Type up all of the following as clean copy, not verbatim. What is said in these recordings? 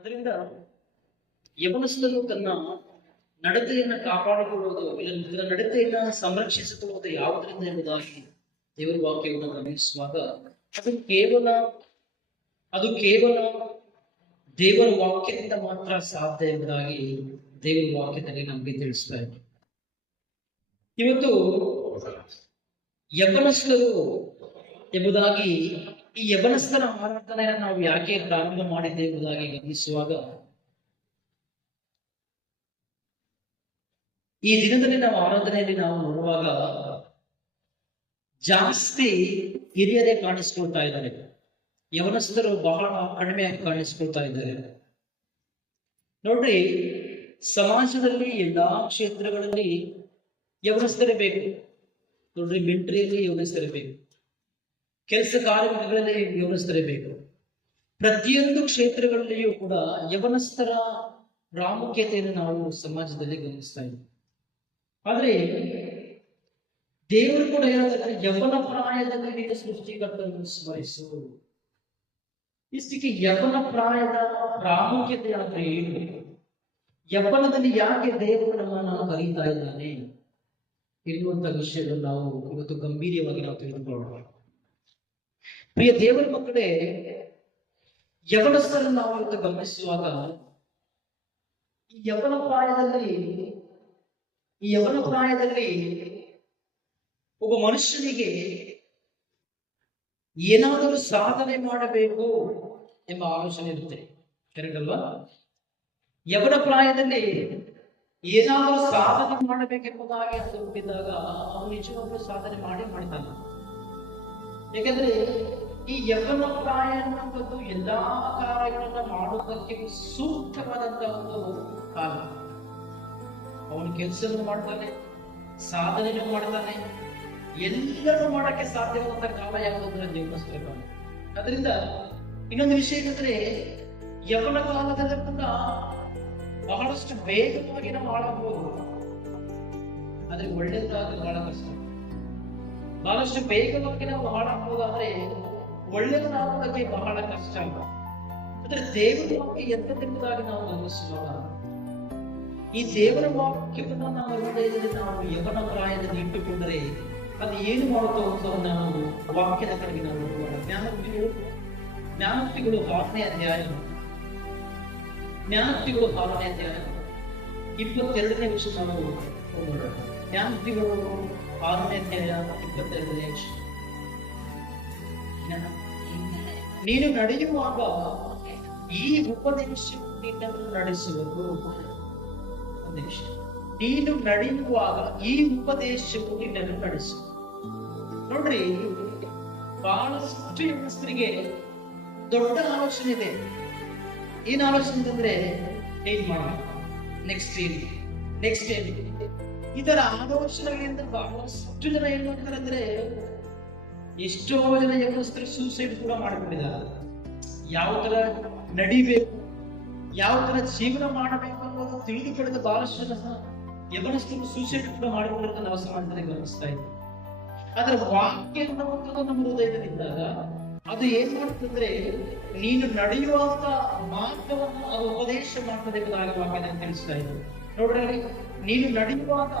ಅದರಿಂದ ಯವನಸ್ಥರು ತನ್ನ ನಡತೆಯನ್ನು ಕಾಪಾಡಿಕೊಳ್ಳುವುದು, ಇದರ ನಡತೆಯನ್ನ ಸಂರಕ್ಷಿಸಿಕೊಳ್ಳುವುದು ಯಾವುದರಿಂದ ಎಂಬುದಾಗಿ ದೇವರ ವಾಕ್ಯವನ್ನು ಗಮನಿಸುವಾಗ ಅದು ಕೇವಲ ದೇವರ ವಾಕ್ಯದಿಂದ ಮಾತ್ರ ಸಾಧ್ಯ ಎಂಬುದಾಗಿ ದೇವರ ವಾಕ್ಯದಲ್ಲಿ ನಮಗೆ ತಿಳಿಸ್ತಾ ಇದೆ. ಇವತ್ತು ಯವನಸ್ಥರು ಎಂಬುದಾಗಿ ಈ ಯವನಸ್ಥರ ಆರಾಧನೆಯನ್ನು ನಾವು ಯಾಕೆ ಪ್ರಾರಂಭ ಮಾಡಿದ್ದೇವೆ ಎಂಬುದಾಗಿ ಗಮನಿಸುವಾಗ, ಈ ದಿನದಲ್ಲಿ ನಾವು ಆರಾಧನೆಯಲ್ಲಿ ನಾವು ನೋಡುವಾಗ ಜಾಸ್ತಿ ಹಿರಿಯರೇ ಕಾಣಿಸ್ಕೊಳ್ತಾ ಇದ್ದಾರೆ. ಯವನಸ್ಥರು ಬಹಳ ಕಡಿಮೆಯಾಗಿ ಕಾಣಿಸ್ಕೊಳ್ತಾ ಇದ್ದಾರೆ. ನೋಡ್ರಿ, ಸಮಾಜದಲ್ಲಿ ಎಲ್ಲಾ ಕ್ಷೇತ್ರಗಳಲ್ಲಿ ಯವನಸ್ಥರೇ ಬೇಕು. ನೋಡ್ರಿ, ಮಿಲಿಟರಿಯಲ್ಲಿ ಯವನಸ್ಥರೇ ಬೇಕು, ಕೆಲಸ ಕಾರ್ಯಗಳಲ್ಲಿ ಯವನಸ್ಥರೇ ಬೇಕು. ಪ್ರತಿಯೊಂದು ಕ್ಷೇತ್ರಗಳಲ್ಲಿಯೂ ಕೂಡ ಯವನಸ್ಥರ ಪ್ರಾಮುಖ್ಯತೆಯನ್ನು ನಾವು ಸಮಾಜದಲ್ಲಿ ಗಮನಿಸ್ತಾ ಇದ್ದೀವಿ. ಆದ್ರೆ ದೇವರು ಕೂಡ ಹೇಳೋದಾದ್ರೆ, ಯವನ ಪ್ರಾಯದಲ್ಲಿ ನೀನು ಸೃಷ್ಟಿಕರ್ತನನ್ನು ಸ್ಮರಿಸು. ಇಷ್ಟಕ್ಕೆ ಯವನ ಪ್ರಾಯದ ಪ್ರಾಮುಖ್ಯತೆ ಆದ್ರೆ ಏನು? ಯವನದಲ್ಲಿ ಯಾಕೆ ದೇವರು ನಮ್ಮನ್ನು ಕರೀತಾ ಇದ್ದಾನೆ ಎನ್ನುವಂತ ವಿಷಯವನ್ನು ನಾವು ಇವತ್ತು ಗಂಭೀರವಾಗಿ ನಾವು ತಿಳಿದುಕೊಳ್ಳೋಣ. ಪ್ರಿಯ ದೇವರ ಮಕ್ಕಳೇ, ಯವನಸ್ಥರನ್ನು ನಾವು ಇವತ್ತು ಗಮನಿಸುವಾಗ ಈ ಯವನ ಪ್ರಾಯದಲ್ಲಿ ಒಬ್ಬ ಮನುಷ್ಯನಿಗೆ ಏನಾದರೂ ಸಾಧನೆ ಮಾಡಬೇಕು ಎಂಬ ಆಲೋಚನೆ ಇರುತ್ತೆ, ಕರೆಕ್ಟ್ ಅಲ್ವಾ? ಯವನ ಪ್ರಾಯದಲ್ಲಿ ಏನಾದರೂ ಸಾಧನೆ ಮಾಡಬೇಕೆಂಬುದಾಗಿ ಅದು ಹುಟ್ಟಿದಾಗ ಅವನು ನಿಜವಾಗ್ಲೂ ಸಾಧನೆ ಮಾಡ್ತಾನೆ. ಯಾಕಂದ್ರೆ ಈ ಯವನ ಪ್ರಾಯ ಅನ್ನುವಂಥದ್ದು ಎಲ್ಲಾ ಕಾರ್ಯಗಳನ್ನ ಮಾಡುವುದಕ್ಕೆ ಸೂಕ್ತವಾದಂತಹ ಒಂದು ಕಾಲ. ಅವನು ಕೆಲಸವನ್ನು ಮಾಡ್ತಾನೆ, ಸಾಧನೆಯನ್ನು ಮಾಡ್ತಾನೆ, ಎಲ್ಲರೂ ಮಾಡಕ್ಕೆ ಸಾಧ್ಯವಾದಂತ ಕಾಲ ಯಾವುದಂದ್ರೆ ಯವನಸ್ಥರ ಕಾಲ. ಅದರಿಂದ ಇನ್ನೊಂದು ವಿಷಯ ಏನಂದ್ರೆ, ಯವನ ಕಾಲದಲ್ಲಿ ಕೂಡ ಬಹಳಷ್ಟು ವೇಗವಾಗಿ ನಾವು ಹಾಳಾಗಬಹುದು, ಆದ್ರೆ ಒಳ್ಳೆಯದಾಗಿ ಬಹಳ ಕಷ್ಟ. ಬಹಳಷ್ಟು ವೇಗವಾಗಿ ನಾವು ಹಾಳಾಗಬಹುದಾದ್ರೆ ಒಳ್ಳೆಯದಾಗುವುದಕ್ಕೆ ಬಹಳ ಕಷ್ಟ. ಅಂದ್ರೆ ದೇವರ ವಾಕ್ಯ ಎಂತೆಂಬುದಾಗಿ ನಾವು ಗಮನಿಸುವಾಗ, ಈ ದೇವರ ವಾಕ್ಯವನ್ನು ನಾವು ಹೃದಯದಲ್ಲಿ ನಾವು ಯವನ ಪ್ರಾಯದಲ್ಲಿ ಇಟ್ಟುಕೊಂಡರೆ ಅದು ಏನು ಮಾಡುತ್ತೋ ಅಂತ ನಾವು ವಾಕ್ಯದ ಕಡೆಗೆ ನಾವು ನೋಡೋಣ. ಜ್ಞಾನೋಕ್ತಿಗಳು 6ನೇ ಅಧ್ಯಾಯ 22ನೇ ವಿಷಯ ನಾವು ನೋಡೋಣ. ಜ್ಞಾನೋಕ್ತಿಗಳು 6ನೇ ಅಧ್ಯಾಯ 22ನೇ ವಿಷಯ. ನೀನು ನಡೆಯುವಾಗ ಈ ಉಪದೇಶವು ನಿನ್ನನ್ನು ನಡೆಸುವುದು. ನೀನು ನಡೆಯುವಾಗ ಈ ಉಪದೇಶವು ನಿನ್ನನ್ನು ನಡೆಸು. ನೋಡ್ರಿ, ಬಹಳಷ್ಟು ಯವನಸ್ಥರಿಗೆ ದೊಡ್ಡ ಆಲೋಚನೆ ಇದೆ. ಏನ್ ಆಲೋಚನೆ ಅಂತಂದ್ರೆ, ಏನ್ ಮಾಡಬೇಕು, ನೆಕ್ಸ್ಟ್ ಏನು ಇದರ ಆಲೋಚನೆಗಳಿಂದ ಬಹಳಷ್ಟು ಜನ ಏನ್ ಮಾಡ್ತಾರೆ ಅಂದ್ರೆ, ಎಷ್ಟೋ ಜನ ಯವನಸ್ಥರು ಸೂಸೈಡ್ ಕೂಡ ಮಾಡಿಕೊಂಡಿದ್ದಾರೆ. ಯಾವ ತರ ನಡಿಬೇಕು, ಯಾವ ತರ ಜೀವನ ಮಾಡಬೇಕು ಅನ್ನೋದು ತಿಳಿದುಕೊಳ್ಳದ ಬಹಳಷ್ಟು ಜನ ಯವನಸ್ಥರು ಸೂಸೈಡ್ ಕೂಡ ಮಾಡಿಕೊಳ್ಳೋದನ್ನ ನಾವು ಸಮಾಜದಲ್ಲಿ ಗಮನಿಸ್ತಾ ಇದ್ದೀವಿ. ಆದ್ರೆ ವಾಕ್ಯ ಅನ್ನುವಂಥದ್ದು ನಮ್ಮ ಹೃದಯದಲ್ಲಿದ್ದಾಗ ಅದು ಏನ್ ಮಾಡುತ್ತಂದ್ರೆ, ನೀನು ನಡೆಯುವಂತ ಮಾರ್ಗವನ್ನು ಅದು ಉಪದೇಶ ಮಾಡ್ತದೆ ಎಂಬುದಾಗಿ ವಾಕ್ಯದಲ್ಲಿ ತಿಳಿಸ್ತಾ ಇದ್ದೀವಿ. ನೋಡ್ರಿ, ನೀನು ನಡೆಯುವಾಗ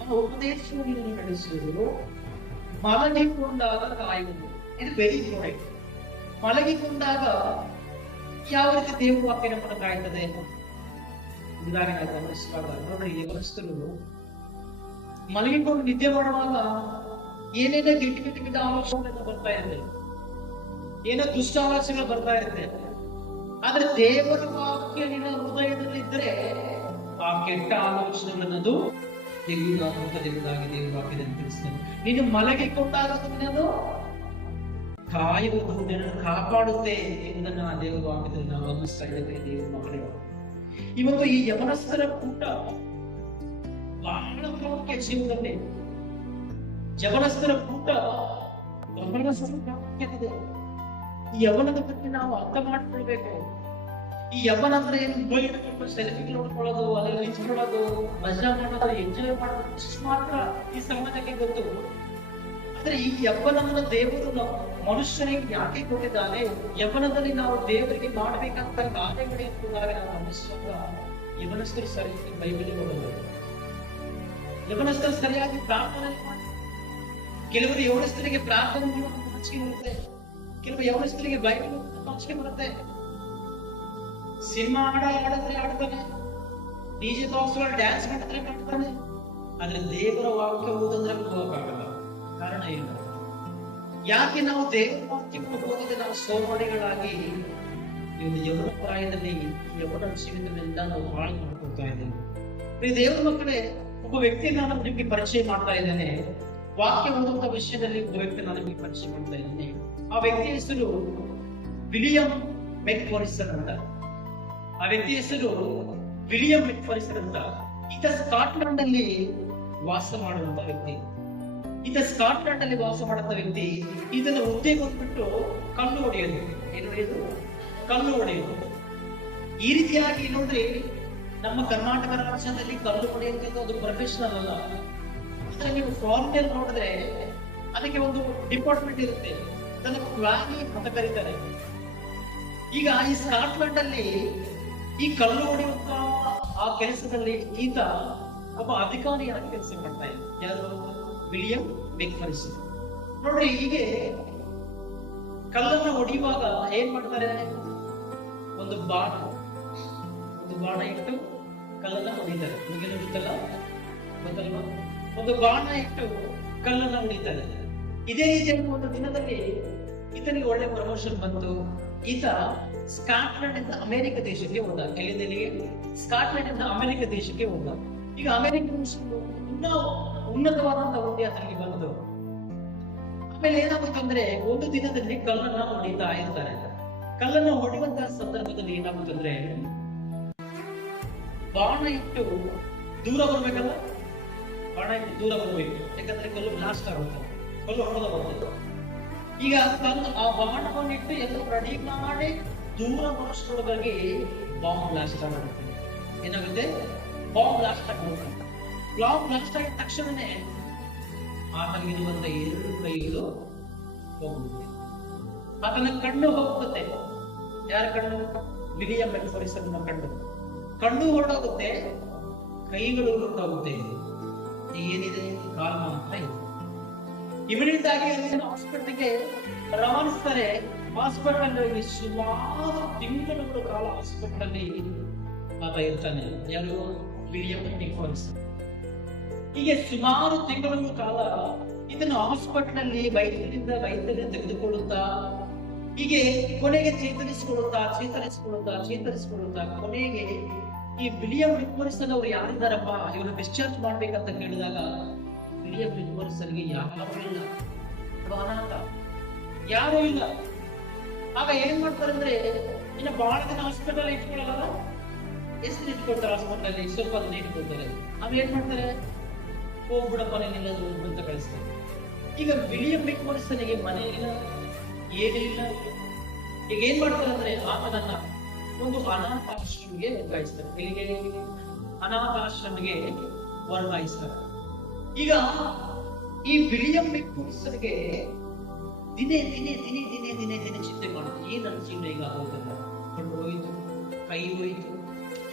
ಆ ಉಪದೇಶವು ನೀನು ನಡೆಸುವುದು, ಮಲಗಿಕೊಂಡಾಗ ಕಾಯುವುದು. ಇದು ವೆರಿ ಇಂಪಾರ್ಟೆಂಟ್. ಮಲಗಿಕೊಂಡಾಗ ಯಾವ ರೀತಿ ದೇವರ ವಾಕ್ಯ ನಮ್ಮನ್ನು ಕಾಯ್ತದೆ ಎಂಬುದಾಗಿ ನಾವು ಗಮನಿಸುವಾಗ, ನೋಡ್ರಿ, ಯವನಸ್ಥರು ಮಲಗಿಕೊಂಡು ನಿದ್ದೆ ಮಾಡುವಾಗ ಏನೇನೋ ಕೆಟ್ಟ ಆಲೋಚನೆಗಳು ಬರ್ತಾ ಇರುತ್ತೆ, ಏನೋ ದುಷ್ಟ ಆಲೋಚನೆಗಳು ಬರ್ತಾ ಇರುತ್ತೆ. ಆದ್ರೆ ದೇವರ ವಾಕ್ಯ ನಿನ್ನ ಹೃದಯದಲ್ಲಿ ಇದ್ರೆ ಆ ಕೆಟ್ಟ ಆಲೋಚನೆಗಳನ್ನದು ತೆಗೆದುಹಾಕುವುದಾಗಿ ದೇವರ ವಾಕ್ಯದಲ್ಲಿ ತಿಳಿಸ್ತೇನೆ. ನೀನು ಮಲಗಿಕೊಂಡಾಗ ನಿನ್ನನ್ನು ಕಾಯುವುದು, ನಿನ್ನನ್ನು ಕಾಪಾಡುತ್ತೆ ಎಂಬುದನ್ನ ದೇವರ ವಾಕ್ಯದಲ್ಲಿ ನಾವು ಗಮನಿಸ್ತಾ ಇದ್ದೇವೆ. ದೇವರ ಮಕ್ಕಳೇ, ಇವತ್ತು ಈ ಯವನಸ್ಥರ ಕೂಟ ಬಹಳ ಪ್ರಾಮುಖ್ಯ ಜೀವನದಲ್ಲಿ. ಯವನಸ್ಥರ ಕೂಟ ಬಹಳಷ್ಟು ಪ್ರಾಮುಖ್ಯತೆ. ಈ ಯವನದ ಬಗ್ಗೆ ನಾವು ಅರ್ಥ ಮಾಡ್ಕೊಳ್ಬೇಕು. ಈ ಯವನ ಅಂದ್ರೆ ಏನು? ಬೈಟ್ಕೊಂಡು ಸೆಲ್ಫಿ ನೋಡ್ಕೊಳ್ಳೋದು, ಅದರಲ್ಲಿ ನಿಂತ್ಕೊಳ್ಳೋದು, ಮಜಾ ಮಾಡೋದು, ಎಂಜಾಯ್ ಮಾಡೋದು, ಇಷ್ಟು ಮಾತ್ರ ಈ ಸಮಾಜಕ್ಕೆ ಗೊತ್ತು. ಆದ್ರೆ ಈ ಯೌವನವನ್ನು ದೇವರು ಮನುಷ್ಯನಿಗೆ ಯಾಕೆ ಕೊಟ್ಟಿದ್ದಾನೆ? ಯೌವನದಲ್ಲಿ ನಾವು ದೇವರಿಗೆ ಮಾಡ್ಬೇಕಂತ ಕಾರ್ಯಗಳು ಕೂಡಾಗ ನಾವು ಮನುಷ್ಯಂಗ ಯವನಸ್ಥರು ಸರಿಯಾಗಿ ಬೈಬಲಿಗೆ ಹೋಗಲ್ಲ, ಯವನಸ್ಥರು ಸರಿಯಾಗಿ ಪ್ರಾರ್ಥನೆ ಮಾಡಿ. ಕೆಲವರು ಯವನಸ್ಥರಿಗೆ ಪ್ರಾರ್ಥನೆ ಮಾಡೋದು ನಾಚಿಕೆ ಬರುತ್ತೆ, ಕೆಲವರು ಯವನಸ್ಥರಿಗೆ ಬೈಬಲ್ ನಾಚಿಕೆ ಬರುತ್ತೆ. ಸಿನಿಮಾ ಆಡಿದ್ರೆ ಆಡ್ತಾನೆ, ಡಿಜೆ ಬಾಕ್ಸ್ಗಳು ಡ್ಯಾನ್ಸ್ ಮಾಡಿದ್ರೆ ಮಾಡ್ತಾನೆ, ಆದ್ರೆ ದೇವರ ವಾಕ್ಯ ಓದಿದ್ರೆ ಹೋಗಕ್ಕಾಗಲ್ಲ. ಕಾರಣ ಏನು? ಯಾಕೆ ನಾವು ದೇವರ ವಾಕ್ಯವನ್ನು ಓದಿದ್ರೆ ನಾವು ಸೋಮಾರಿಗಳಾಗಿ ಈ ಒಂದು ಯೌವನ ಪ್ರಾಯದಲ್ಲಿ ಯೌವನ ಜೀವನದಿಂದ ನಾವು ಹಾಳು ಮಾಡ್ಕೊಳ್ತಾ ಇದ್ದೇವೆ. ದೇವರ ಮಕ್ಕಳೇ, ಒಬ್ಬ ವ್ಯಕ್ತಿಯನ್ನ ನಾನು ನಿಮ್ಗೆ ಪರಿಚಯ ಮಾಡ್ತಾ ಇದ್ದೇನೆ. ವಾಕ್ಯ ಓದುವಂತ ವಿಷಯದಲ್ಲಿ ಒಬ್ಬ ವ್ಯಕ್ತಿ ನಾನು ನಿಮ್ಗೆ ಪರಿಚಯ ಮಾಡ್ತಾ ಇದ್ದೇನೆ. ಆ ವ್ಯಕ್ತಿಯ ಹೆಸರು ವಿಲಿಯಂ ಮೆಕ್ಫರ್ಸನ್ ಅಂತ. ಆ ವ್ಯಕ್ತಿಯ ಹೆಸರು ವಿಲಿಯಂ ಮೆಕ್ಫರ್ಸನ್ ಅಂತ. ಈತ ಸ್ಕಾಟ್ಲೆಂಡ್ ಅಲ್ಲಿ ವಾಸ ಮಾಡುವಂತ ವ್ಯಕ್ತಿ. ಇದನ್ನ ಹುದ್ದೆ ಕೊಟ್ಬಿಟ್ಟು ಕಲ್ಲು ಹೊಡೆಯೋದು. ಏನು ಹೊಡೆಯೋದು? ಕಲ್ಲು ಹೊಡೆಯೋದು. ಈ ರೀತಿಯಾಗಿ ನೋಡ್ರಿ, ನಮ್ಮ ಕರ್ನಾಟಕ ರಾಜ್ಯದಲ್ಲಿ ಕಲ್ಲು ಹೊಡೆಯುವಂಥದ್ದು ಅದು ಪ್ರೊಫೆಷನಲ್ ಅಲ್ಲ. ಆದ್ರೆ ನೀವು ಫಾರಿನ್ ನೋಡಿದ್ರೆ ಅದಕ್ಕೆ ಒಂದು ಡಿಪಾರ್ಟ್ಮೆಂಟ್ ಇರುತ್ತೆ, ಅದನ್ನು ಕ್ವಾನಿ ಅಂತ ಕರೀತಾರೆ. ಈಗ ಈ ಸ್ಕಾಟ್ಲೆಂಡ್ ಅಲ್ಲಿ ಈ ಕಲ್ಲು ಹೊಡೆಯುವಂತ ಆ ಕೆಲಸದಲ್ಲಿ ಈತ ಒಬ್ಬ ಅಧಿಕಾರಿಯಾಗಿ ಕೆಲಸ ಮಾಡ್ತಾ ಇದ್ದ. ಯಾರು? ವಿಲಿಯಂ ಮೆಕ್ಫರ್ಸನ್. ನೋಡ್ರಿ, ಹೀಗೆ ಕಲ್ಲನ್ನ ಹೊಡೆಯುವಾಗ ಏನ್ ಮಾಡ್ತಾರೆ? ಒಂದು ಬಾಣ ಇಟ್ಟು ಕಲ್ಲನ್ನ ಹೊಡಿತಾರೆ. ನಿಮಗೇನು ಗೊತ್ತಲ್ವಾ? ಒಂದು ಬಾಣ ಇಟ್ಟು ಕಲ್ಲನ್ನ ಹೊಡಿತಾರೆ. ಇದೇ ರೀತಿಯಾಗಿ ಒಂದು ದಿನದಲ್ಲಿ ಈತನಿಗೆ ಒಳ್ಳೆ ಪ್ರಮೋಷನ್ ಬಂತು. ಈತ ಸ್ಕಾಟ್ಲೆಂಡ್ ಇಂದ ಅಮೆರಿಕ ದೇಶಕ್ಕೆ ಹೋದ. ಎಲ್ಲಿಂದಲ್ಲಿಗೆ? ಸ್ಕಾಟ್ಲೆಂಡ್ ಇಂದ ಅಮೆರಿಕ ದೇಶಕ್ಕೆ ಹೋದ. ಈಗ ಅಮೆರಿಕ ಇನ್ನೂ ಉನ್ನತವಾದಂತ ಹುದ್ದೆ ಆತನಿಗೆ ಬಂತು. ಆಮೇಲೆ ಏನಾಗುತ್ತೆ ಅಂದ್ರೆ, ಒಂದು ದಿನದಲ್ಲಿ ಕಲ್ಲನ್ನ ಹೊಡಿತಾ ಇರ್ತಾರೆ. ಕಲ್ಲನ್ನ ಹೊಡೆಯುವಂತಹ ಸಂದರ್ಭದಲ್ಲಿ ಏನಾಗುತ್ತಂದ್ರೆ, ಬಾಣ ಇಟ್ಟು ದೂರ ಬರ್ಬೇಕಲ್ಲ, ಬಾಣ ಇಟ್ಟು ದೂರ ಬರ್ಬೇಕು. ಯಾಕಂದ್ರೆ ಕಲ್ಲು ಬ್ಲಾಸ್ಟ್ ಆಗುತ್ತೆ, ಕಲ್ಲು ಹೊಡೆದ ಬರ್ತದೆ. ಈಗ ಆ ಬಾಣವನ್ನಿಟ್ಟು ಎಲ್ಲ ರೆಡಿ ಮಾಡಿ ದೂರ ಬರೋಷ್ಟರೊಳಗಾಗಿ ಬಾಂಬ್ ಬ್ಲಾಸ್ಟ್ ಆಗುತ್ತೆ. ಏನಾಗುತ್ತೆ? ಬಾಂಬ್ ಬ್ಲಾಸ್ಟ್ ಆಗುತ್ತೆ. ಬಾಂಬ್ ಬ್ಲಾಸ್ಟ್ ಆಗಿದ ತಕ್ಷಣನೇ ಆತನಿಗಿರುವಂತ 2 ಕೈಗಳು ಹೋಗುತ್ತೆ. ಆತನ ಕಣ್ಣು ಹೋಗುತ್ತೆ. ಯಾರ ಕಣ್ಣು? ವಿಲಿಯಂ ಮೆಕ್ಫರ್ಸನ್ ಕಣ್ಣು ಹೊರಡೋಗುತ್ತೆ, ಕೈಗಳು ಹೊರಟೋಗುತ್ತೆ. ಏನಿದೆ? ಕಾಲ್ಮ ಅಂತ ಇದೆ. ಇಮಿಡಿಯೇಟ್ ಆಗಿ ಹಾಸ್ಪಿಟಲ್ಗೆ ರವಾನಿಸ್ತಾರೆ. ಹಾಸ್ಪಿಟಲ್ ಅಲ್ಲಿ ಸುಮಾರು ತಿಂಗಳುಗಳ ಕಾಲ ಹಾಸ್ಪಿಟಲ್ ಅಲ್ಲಿ ಆತ ಇರ್ತಾನೆ. ಯಾರು? ವಿಲಿಯಂ ಮೆಕ್ಫರ್ಸನ್. ಹೀಗೆ ಸುಮಾರು ತಿಂಗಳ ಕಾಲ ಇದನ್ನು ಹಾಸ್ಪಿಟಲ್ ಅಲ್ಲಿ ವೈದ್ಯರಿಂದ ತೆಗೆದುಕೊಳ್ಳುತ್ತಾ, ಹೀಗೆ ಕೊನೆಗೆ ಚೇತರಿಸಿಕೊಳ್ಳುತ್ತಾ ಕೊನೆಗೆ ಈ ವಿಲಿಯಂ ಮೆಕ್ಫರ್ಸನ್ ಅವರು ಯಾರಿದ್ದಾರಪ್ಪ, ಇವರು ಡಿಸ್ಚಾರ್ಜ್ ಮಾಡ್ಬೇಕಂತ ಕೇಳಿದಾಗ ವಿಲಿಯಂ ಮೆಕ್ಫರ್ಸನ್ಗೆ ಯಾರೂ ಇಲ್ಲ. ಆಗ ಏನ್ ಮಾಡ್ತಾರೆ ಅಂದ್ರೆ, ಇನ್ನು ಬಹಳ ದಿನ ಹಾಸ್ಪಿಟಲ್ ಇಟ್ಕೊಳ್ಳಲ್ಲ. ಎಷ್ಟು ಇಟ್ಕೊಳ್ತಾರೆ ಹಾಸ್ಪಿಟಲ್ ಅಲ್ಲಿ? ಸ್ವಲ್ಪ ದಿನ ಇಟ್ಕೊಳ್ತಾರೆ. ಆಮೇಲೆ ಏನ್ ಮಾಡ್ತಾರೆ? ಹೋಗ್ಬಿಡಪ್ಪ ನೀನೆಲ್ಲದು ಅಂತ ಕಳಿಸ್ತಾರೆ. ಈಗ ವಿಲಿಯಂ ಮೆಕ್ಫರ್ಸನ್ಗೆ ಮನೆ ಇಲ್ಲ, ಏನಿಲ್ಲ. ಈಗ ಏನ್ ಮಾಡ್ತಾರೆ ಅಂದ್ರೆ, ಆತನನ್ನ ಒಂದು ಅನಾಥಾಶ್ರಮಿಗೆ ವರ್ಗಾಯಿಸ್ತಾರೆ. ಇಲ್ಲಿಗೆ ಅನಾಥಾಶ್ರಮಿಗೆ ವರ್ಗಾಯಿಸ್ತಾರೆ. ಈಗ ಈ ವಿಲಿಯಂ ಮೆಕ್ಫರ್ಸನ್ಗೆ ದಿನೇ ಚಿಂತೆ ಮಾಡುತ್ತೆ. ಏನ್ ನನ್ನ ಜೀವನ ಈಗ ಆಗೋದಲ್ಲ, ಕಣ್ಣು ಹೋಯ್ತು, ಕೈ ಹೋಯ್ತು,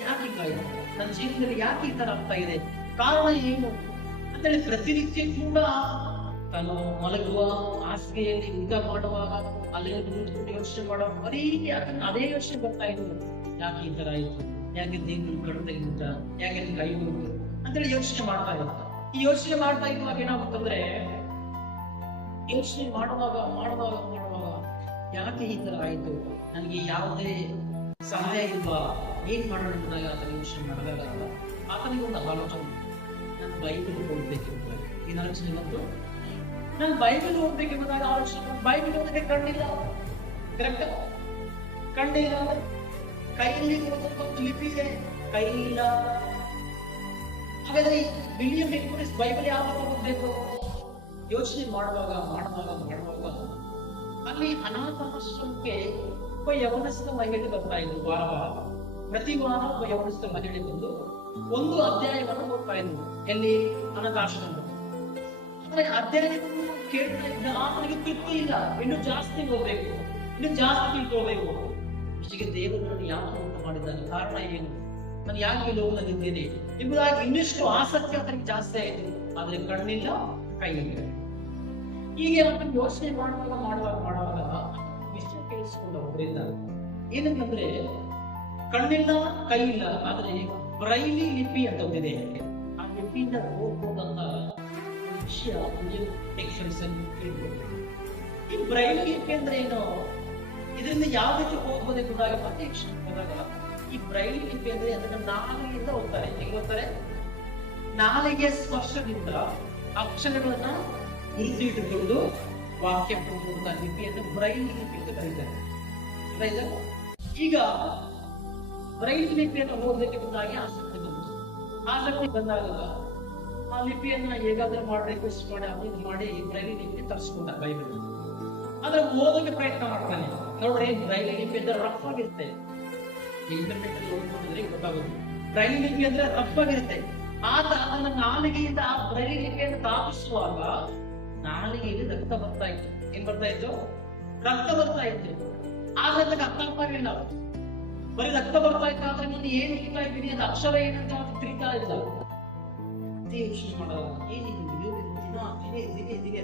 ಯಾಕೆ ಹಿಂಗಾಯ್ತು, ನನ್ನ ಜೀವನದಲ್ಲಿ ಯಾಕೆ ಈ ತರ ಆಗ್ತಾ ಇದೆ, ಕಾರಣ ಏನು ಅಂತೇಳಿ ಪ್ರತಿನಿತ್ಯ ಕೂಡ ತಾನು ಮಲಗುವ ಹಾಸಿಗೆಯಲ್ಲಿ ಊಟ ಮಾಡುವಾಗ ಅಲ್ಲೇ ಕೂತ್ಕೊಂಡು ಯೋಚನೆ ಮಾಡುವ ಬರೀ ಅದೇ ಯೋಚನೆ ಬರ್ತಾ ಇದ್ರು. ಯಾಕೆ ಈ ತರ ಆಯ್ತು, ಯಾಕೆ ದೇವ್ರು ಕಣ್ಣು ತೆಗೆದ, ಯಾಕೆ ಕೈ ಹೋಯ್ತು ಅಂತೇಳಿ ಯೋಚನೆ ಮಾಡ್ತಾ ಇದ್ದ. ಈ ಯೋಚನೆ ಮಾಡ್ತಾ ಇರುವಾಗ ಏನಾಗುತ್ತಂದ್ರೆ, ಯೋಚನೆ ಮಾಡುವಾಗ ಯಾಕೆ ಈ ತರ ಆಯ್ತು, ನನಗೆ ಯಾವುದೇ ಸಹಾಯ ಇಲ್ವಾ, ಏನ್ ಮಾಡೋಣ ಅಂದಾಗ ಆತನ ಯೋಚನೆ ಮಾಡಿದಾಗ ಆತನಿಗೆ ಒಂದು ಆಲೋಚನೆ, ನಾನು ಬೈಬಲ್ ಓದ್ಬೇಕೆಂಬ ಈ ಆಲೋಚನೆ ಬಂತು. ನಾನು ಬೈಬಲ್ ಓದ್ಬೇಕೆಂಬುದಾಗ ಆಲೋಚನೆ, ಬೈಬಲ್ ಓದಕ್ಕೆ ಕಣ್ಣಿಲ್ಲ, ಕರೆಕ್ಟ್? ಕಣ್ಣಿಲ್ಲ, ಕೈಯಲ್ಲಿ ಓದೋದೊಂದು ಲಿಪಿ ಇದೆ, ಕೈ ಇಲ್ಲ. ಹಾಗಾದ್ರೆ ವಿಲಿಯಂ ಮೆಕ್ಫರ್ಸನ್ ಬೈಬಲ್ ಯಾವಾಗ ಓದಬೇಕು? ಯೋಚನೆ ಮಾಡುವಾಗ ಅಲ್ಲಿ ಅನಾಥಾಶ್ರಮಕ್ಕೆ ಒಬ್ಬ ಯವನಸ್ಥ ಮಹಿಳೆ ಬರ್ತಾ ಇದ್ರು. ಪ್ರತಿ ವಾರ ಒಬ್ಬ ಯವನಸ್ಥ ಮಹಿಳೆ ಬಂದು ಒಂದು ಅಧ್ಯಾಯವನ್ನು ಓದ್ತಾ ಇದ್ರು. ಎಲ್ಲಿ? ಅನಾಥಾಶ್ರಮ. ಅಧ್ಯಾಯವನ್ನು ಕೇಳ್ತಾ ಇದ್ದ ಆತನಿಗೆ ತೃಪ್ತಿ ಇಲ್ಲ, ಇನ್ನು ಜಾಸ್ತಿ ಹೋಗ್ಬೇಕು, ಇನ್ನು ಜಾಸ್ತಿ ತಿಳ್ಕೊಳ್ಬೇಕು. ಇಷ್ಟಿಗೆ ದೇವರು ನಾನು ಯಾಕೆ ಅಂತ ಮಾಡಿದ್ದಾನೆ, ಕಾರಣ ಏನು, ನಾನು ಯಾಕೆ ಈ ಲೋಕದಲ್ಲಿದ್ದೇನೆ ಎಂಬುದಾಗಿ ಇನ್ನಷ್ಟು ಆಸಕ್ತಿ ಆತನಿಗೆ ಜಾಸ್ತಿ ಆಯಿತು. ಆದ್ರೆ ಕಣ್ಣಿಲ್ಲ, ಕೈ ಇಲ್ಲ. ಹೀಗೆ ಅವನು ಯೋಚನೆ ಮಾಡುವಾಗ ವಿಷಯ ಕೇಳಿಸಿಕೊಂಡ ಒಬ್ಬರಿಂದ ಏನಂತಂದ್ರೆ, ಕಣ್ಣಿಲ್ಲ, ಕೈ ಇಲ್ಲ, ಆದ್ರೆ ಬ್ರೈಲಿ ಲಿಪಿ ಅಂತ ಒಂದಿದೆ. ಆ ಲಿಪಿಯಿಂದ ಓದ್ಬೋದಂತ ವಿಷಯ ಈ ಬ್ರೈಲಿ ಲಿಪಿ ಅಂದ್ರೆ ಏನು, ಇದರಿಂದ ಯಾವ ರೀತಿ ಓದ್ಬೋದೆಂಬುದಾಗಿ ಮತ್ತೆ ಹೋದಾಗ ಈ ಬ್ರೈಲಿ ಲಿಪಿ ಅಂದ್ರೆ ಅದನ್ನ ನಾಲಿಗೆಯಿಂದ ಓದ್ತಾರೆ. ಹೇಗೆ ಓದ್ತಾರೆ? ನಾಲಿಗೆ ಸ್ಪರ್ಶದಿಂದ ಅಕ್ಷರಗಳನ್ನ ಗುರುತಿಟ್ಟುಕೊಂಡು ವಾಕ್ಯ ಕೊಡುವಂತಹ ಲಿಪಿಯನ್ನು ಬ್ರೈಲಿ ಲಿಪಿ ಅಂತ ಕರೀತಾರೆ. ಈಗ ಬ್ರೈಲಿ ಲಿಪಿಯನ್ನು ಓದಲಿಕ್ಕೆ ಮುಂದಾಗಿ ಆಸಕ್ತಿ ಬಂದಾಗ ಆ ಲಿಪಿಯನ್ನ ಹೇಗಾದ್ರೂ ಮಾಡಿ ರಿಕ್ವೆಸ್ಟ್ ಮಾಡಿ ಬ್ರೈಲಿ ಲಿಪಿ ತರಿಸ್ಕೊಂಡ ಬೈಬಲ್. ಆದ್ರೆ ಓದೋಕೆ ಪ್ರಯತ್ನ ಮಾಡ್ತಾನೆ. ನೋಡ್ರಿ, ಬ್ರೈಲಿ ಲಿಪಿ ಅಂದ್ರೆ ರಫ್ ಆಗಿರುತ್ತೆ. ಇಂಟರ್ನೆಟ್ ಅಲ್ಲಿ ಓದ್ಕೊಂಡ್ರೆ ಗೊತ್ತಾಗುತ್ತೆ. ಬ್ರೈಲಿ ಲಿಪಿ ಅಂದ್ರೆ ರಫ್ ಆಗಿರುತ್ತೆ. ಆತ ಅದನ್ನ ನಾಲಿಗೆಯಿಂದ ಆ ಬ್ರೈಲಿ ಲಿಪಿಯನ್ನು ತಾಪಿಸುವಾಗ ನಾಲಿಗೆಯಲ್ಲಿ ರಕ್ತ ಬರ್ತಾ ಇತ್ತು. ಏನ್ ಬರ್ತಾ ಇತ್ತು? ರಕ್ತ ಬರ್ತಾ ಇತ್ತು. ಆದ್ರೆ ಅದಕ್ಕೆ ಅರ್ಥ ಆಗ್ತಾವಿಲ್ಲ. ಬರೀ ರಕ್ತ ಬರ್ತಾ ಇತ್ತು, ಆದ್ರೆ ನೀನು ಏನ್ ಹೇಳ್ತಾ ಇದ್ದೀನಿ, ಅದು ಅಕ್ಷರ ಏನಂತ ತಿಳಿತಾ ಇಲ್ಲ. ಯೋಚನೆ ಮಾಡೋಣ,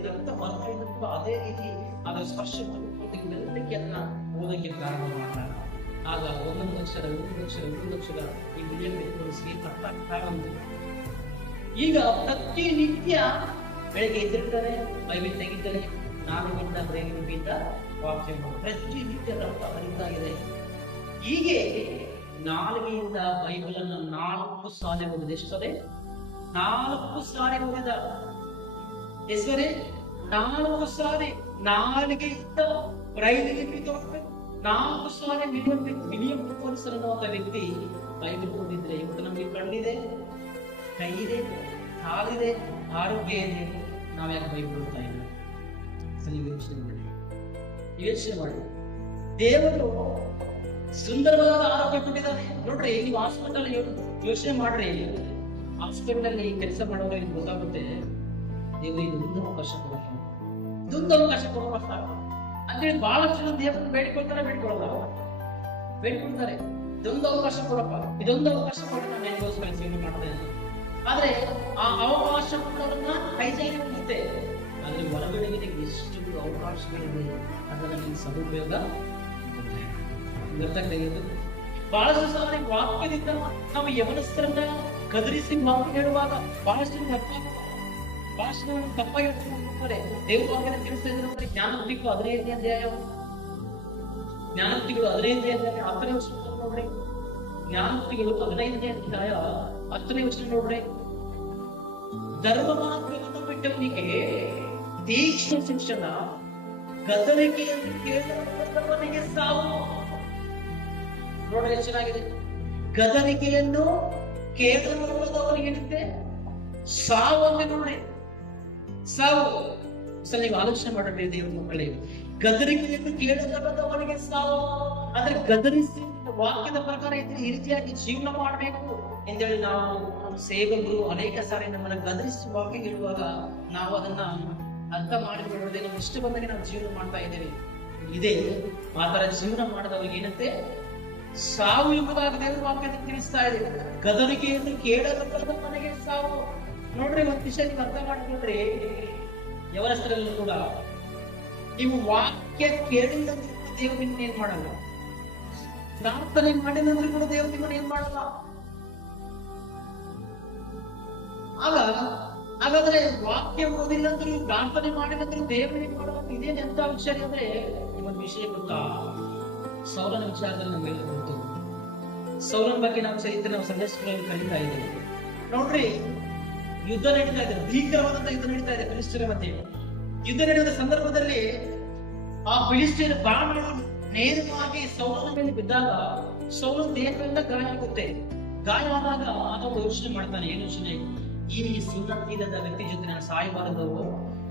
ರಕ್ತ ಬರ್ತಾ ಇದ್ದು ಅದೇ ರೀತಿ ಅದರ ಸ್ಪರ್ಶ ಮೆಲ್ಲಕ್ಕೆ ಅದನ್ನ ಓದಕ್ಕೆ ಪ್ರಾರಂಭ ಮಾಡ್ತಾರೆ. ಆಗ ಒಂದೊಂದು ಅಕ್ಷರ ಈ ವಿಲಿಯಂ ಅರ್ಥ ಆಗ್ತಾ ಬಂತು. ಈಗ ಪ್ರತಿನಿತ್ಯ ಬೆಳಗ್ಗೆ ಎದ್ದಿರ್ತಾರೆ, ಬೈಬಲ್ ತೆಗಿತಾರೆ, ನಾಲಿಗೆಯಿಂದ ಬ್ರೈಲಿ ಲಿಪಿಯಿಂದ ವಾಕ್ಯ ಪ್ರತಿನಿತ್ಯ ರಕ್ತ ಹರಿತಾ ಇದೆ. ಹೀಗೆ ನಾಲಿಗೆಯಿಂದ ಬೈಬಲ್ ಅನ್ನು 4 ಸಾರಿ ಓದಿದ. ಎಷ್ಟೇ? 4 ಸಾರಿ ಓದಿದ. ಹೆಸರೇ 4 ಸಾರಿ ನಾಲಿಗೆಯಿಂದ ಬ್ರೈಲಿ ಲಿಪಿ ತೋರಿಸ್ಬೇಕು. 4 ಸಾರಿ ವಿಲಿಯಂ ಪೋಲಿಸರ್ ಅನ್ನುವಂತ ವ್ಯಕ್ತಿ ಬೈಬಲ್ ಓದಿದ್ರೆ ಇವತ್ತು ನಮಗೆ ಕಣ್ಣಿದೆ, ಕೈ ಇದೆ, ಕಾಲಿದೆ, ಆರೋಗ್ಯ ಇದೆ, ನಾವ್ಯಾಕೆ ಬೈಬಲ್ ಓದ್ತಾ ಇಲ್ಲ? ಯೋಚನೆ ಮಾಡಿ. ದೇವರು ಸುಂದರವಾದ ಆರೋಗ್ಯ ಕೊಟ್ಟಿದ್ದಾನೆ. ನೋಡ್ರಿ, ನೀವು ಹಾಸ್ಪಿಟಲ್ ಯೋಚನೆ ಮಾಡ್ರಿ, ಹಾಸ್ಪಿಟಲ್ ಅಲ್ಲಿ ಕೆಲಸ ಮಾಡೋರಿಗೆ ಗೊತ್ತಾಗುತ್ತೆ ದೇವರು ಇದೊಂದು ಅವಕಾಶ ಕೊಡೋ ಅಂತೇಳಿ ಬಹಳಷ್ಟು ಜನ ದೇವರನ್ನು ಬೇಡಿಕೊಳ್ತಾರೆ. ಇದೊಂದು ಅವಕಾಶ ಕೊಡಪ್ಪ, ಇದೊಂದು ಅವಕಾಶ ಕೊಟ್ಟು ನಾನು ಹೆಂಗೋಸ್ಕರ ಸೇವೆ ಮಾಡ್ತೇನೆ. ಆದ್ರೆ ಆ ಅವಕಾಶ ಕೊಡೋದನ್ನ ಹೈಜೈನ್ ಆಗುತ್ತೆ. ಆದ್ರೆ ಹೊರಗಡೆ ಎಷ್ಟು ಅವಕಾಶಗಳಿದೆ ಅದನ್ನ ನೀವು ಸದುಪಯೋಗ ಬಹಳಷ್ಟು ಸಾರಿ ವಾಕ್ಯದಿಂದ ನಾವು ಯವನಸ್ಥರನ್ನ ಕದರಿಸಿ ಮಾತು ಹೇಳುವಾಗ ಬಹಳಷ್ಟು ತಪ್ಪಾಗಿ ಹೇಳ್ತಾರೆ. ದೇವ್ರ ವಾಕ್ಯನ ತಿಳಿಸ್ತಾ ಇದ್ರೆ ಜ್ಞಾನೋಕ್ತಿಗಳು 15ನೇ ಅಧ್ಯಾಯ, ಜ್ಞಾನೋಕ್ತಿಗಳು 15ನೇ ಅಧ್ಯಾಯ 10ನೇ ವಚನ ನೋಡ್ರಿ. ಜ್ಞಾನೋಕ್ತಿಗಳು 15ನೇ ಅಧ್ಯಾಯ 10ನೇ ವಚನ ನೋಡ್ರಿ. ಧರ್ಮ ಮಾರ್ಗವನ್ನು ಬಿಟ್ಟವನಿಗೆ ತೀಕ್ಷ್ಣ ಶಿಕ್ಷಣ, ಗದರಿಕೆಯನ್ನು ಕೇಳಿದವನಿಗೆ ಸಾವು. ನೋಡ್ರಿ ಎಷ್ಟು ಚೆನ್ನಾಗಿದೆ. ಗದರಿಕೆಯನ್ನು ಕೇಳಿದವನಿಗೆ ಸಾವು ಅಂತ ನೋಡಿ. ಸಾವು ಸಲ ನೀವು ಆಲೋಚನೆ ಮಾಡಬೇಕು ದೇವ್ರ ಮಕ್ಕಳಿಗೆ. ಗದರಿಕೆಯನ್ನು ಕೇಳಿದವನಿಗೆ ಸಾವು ಅಂದ್ರೆ ಗದರಿಸಿ ವಾಕ್ಯದ ಪ್ರಕಾರ ಇದ್ರೆ ಈ ರೀತಿಯಾಗಿ ಜೀವನ ಮಾಡಬೇಕು ಅಂತೇಳಿ ನಾವು ಸೇವಕರು ಅನೇಕ ಸಾರಿ ನಮ್ಮನ್ನ ಗದರಿಸಿ ವಾಕ್ಯ ಹೇಳುವಾಗ ನಾವು ಅದನ್ನ ಅರ್ಥ ಮಾಡಿಕೊಳ್ಳದೆ ನಾವು ಇಷ್ಟ ಬಂದಾಗ ನಾವು ಜೀವನ ಮಾಡ್ತಾ ಇದ್ದೇವೆ. ಇದೇ ಆ ತರ ಜೀವನ ಮಾಡಿದವರಿಗೆ ಏನಂತೆ ಸಾವು ಎಂಬುದಾಗಿ ದೇವರ ವಾಕ್ಯದ ತಿಳಿಸ್ತಾ ಇದೆ. ಗದರಿಕೆಯನ್ನು ಕೇಳದ ಮನೆಗೆ ಸಾವು. ನೋಡ್ರಿ, ಒಂದ್ ವಿಷಯ ನೀವು ಅರ್ಥ ಮಾಡ್ಕೊಂಡ್ರಿ, ಯವನಸ್ಥರಲ್ಲೂ ಕೂಡ ನೀವು ವಾಕ್ಯ ಕೇಳಿದಂದ್ರೂ ದೇವರು ನಿಮ್ಮನ್ನ ಏನ್ ಮಾಡಲ್ಲ, ಪ್ರಾರ್ಥನೆ ಮಾಡಿದಂದ್ರೂ ಕೂಡ ದೇವರು ನಿಮ್ಮನ್ನ ಏನ್ ಮಾಡಲ್ಲ. ಹಾಗಾದ್ರೆ ವಾಕ್ಯ ಓದಿಲ್ಲಂದ್ರು ಪ್ರಾರ್ಥನೆ ಮಾಡಿದಂದ್ರು ದೇವರು ಏನ್ ಮಾಡಲ್ಲ. ಇದೇನ್ ಎಂತ ವಿಷಯ ಅಂದ್ರೆ, ನಿಮ್ಮೊಂದು ವಿಷಯ ಗೊತ್ತಾ, ಸೌಲನ ವಿಚಾರದಲ್ಲಿ ನಮ್ಗೆಲ್ಲ ಗೊತ್ತು. ಸೌಲನ ಬಗ್ಗೆ ನಾವು ಚರಿತ್ರೆ ನಾವು ಸಂಡೇ ಸ್ಕೂಲಲ್ಲಿ ಕಲಿತಾ ಇದ್ದೇವೆ. ನೋಡ್ರಿ, ಯುದ್ಧ ನಡೀತಾ ಇದೆ, ಭೀಕರವಾದಂತಹ ಯುದ್ಧ ನಡೀತಾ ಇದೆ ಫಿಲಿಸ್ಟಿಯರ ಮಧ್ಯೆ. ಯುದ್ಧ ನಡೆಯುವ ಸಂದರ್ಭದಲ್ಲಿ ಆ ಫಿಲಿಸ್ಟಿಯರ ಬಾಣಗಳು ನೇರವಾಗಿ ಸೌಲನ ಮೇಲೆ ಬಿದ್ದಾಗ ಸೌಲನ ದೇಹದಿಂದ ಗಾಯ ಆಗುತ್ತೆ. ಗಾಯ ಆದಾಗ ಆತ ಯೋಚನೆ ಮಾಡ್ತಾನೆ. ಏನು ಯೋಚನೆ? ಈ ಸುನ್ನತಿದ ವ್ಯಕ್ತಿ ಜೊತೆ ನಾನು ಸಾಯಬಾರದು,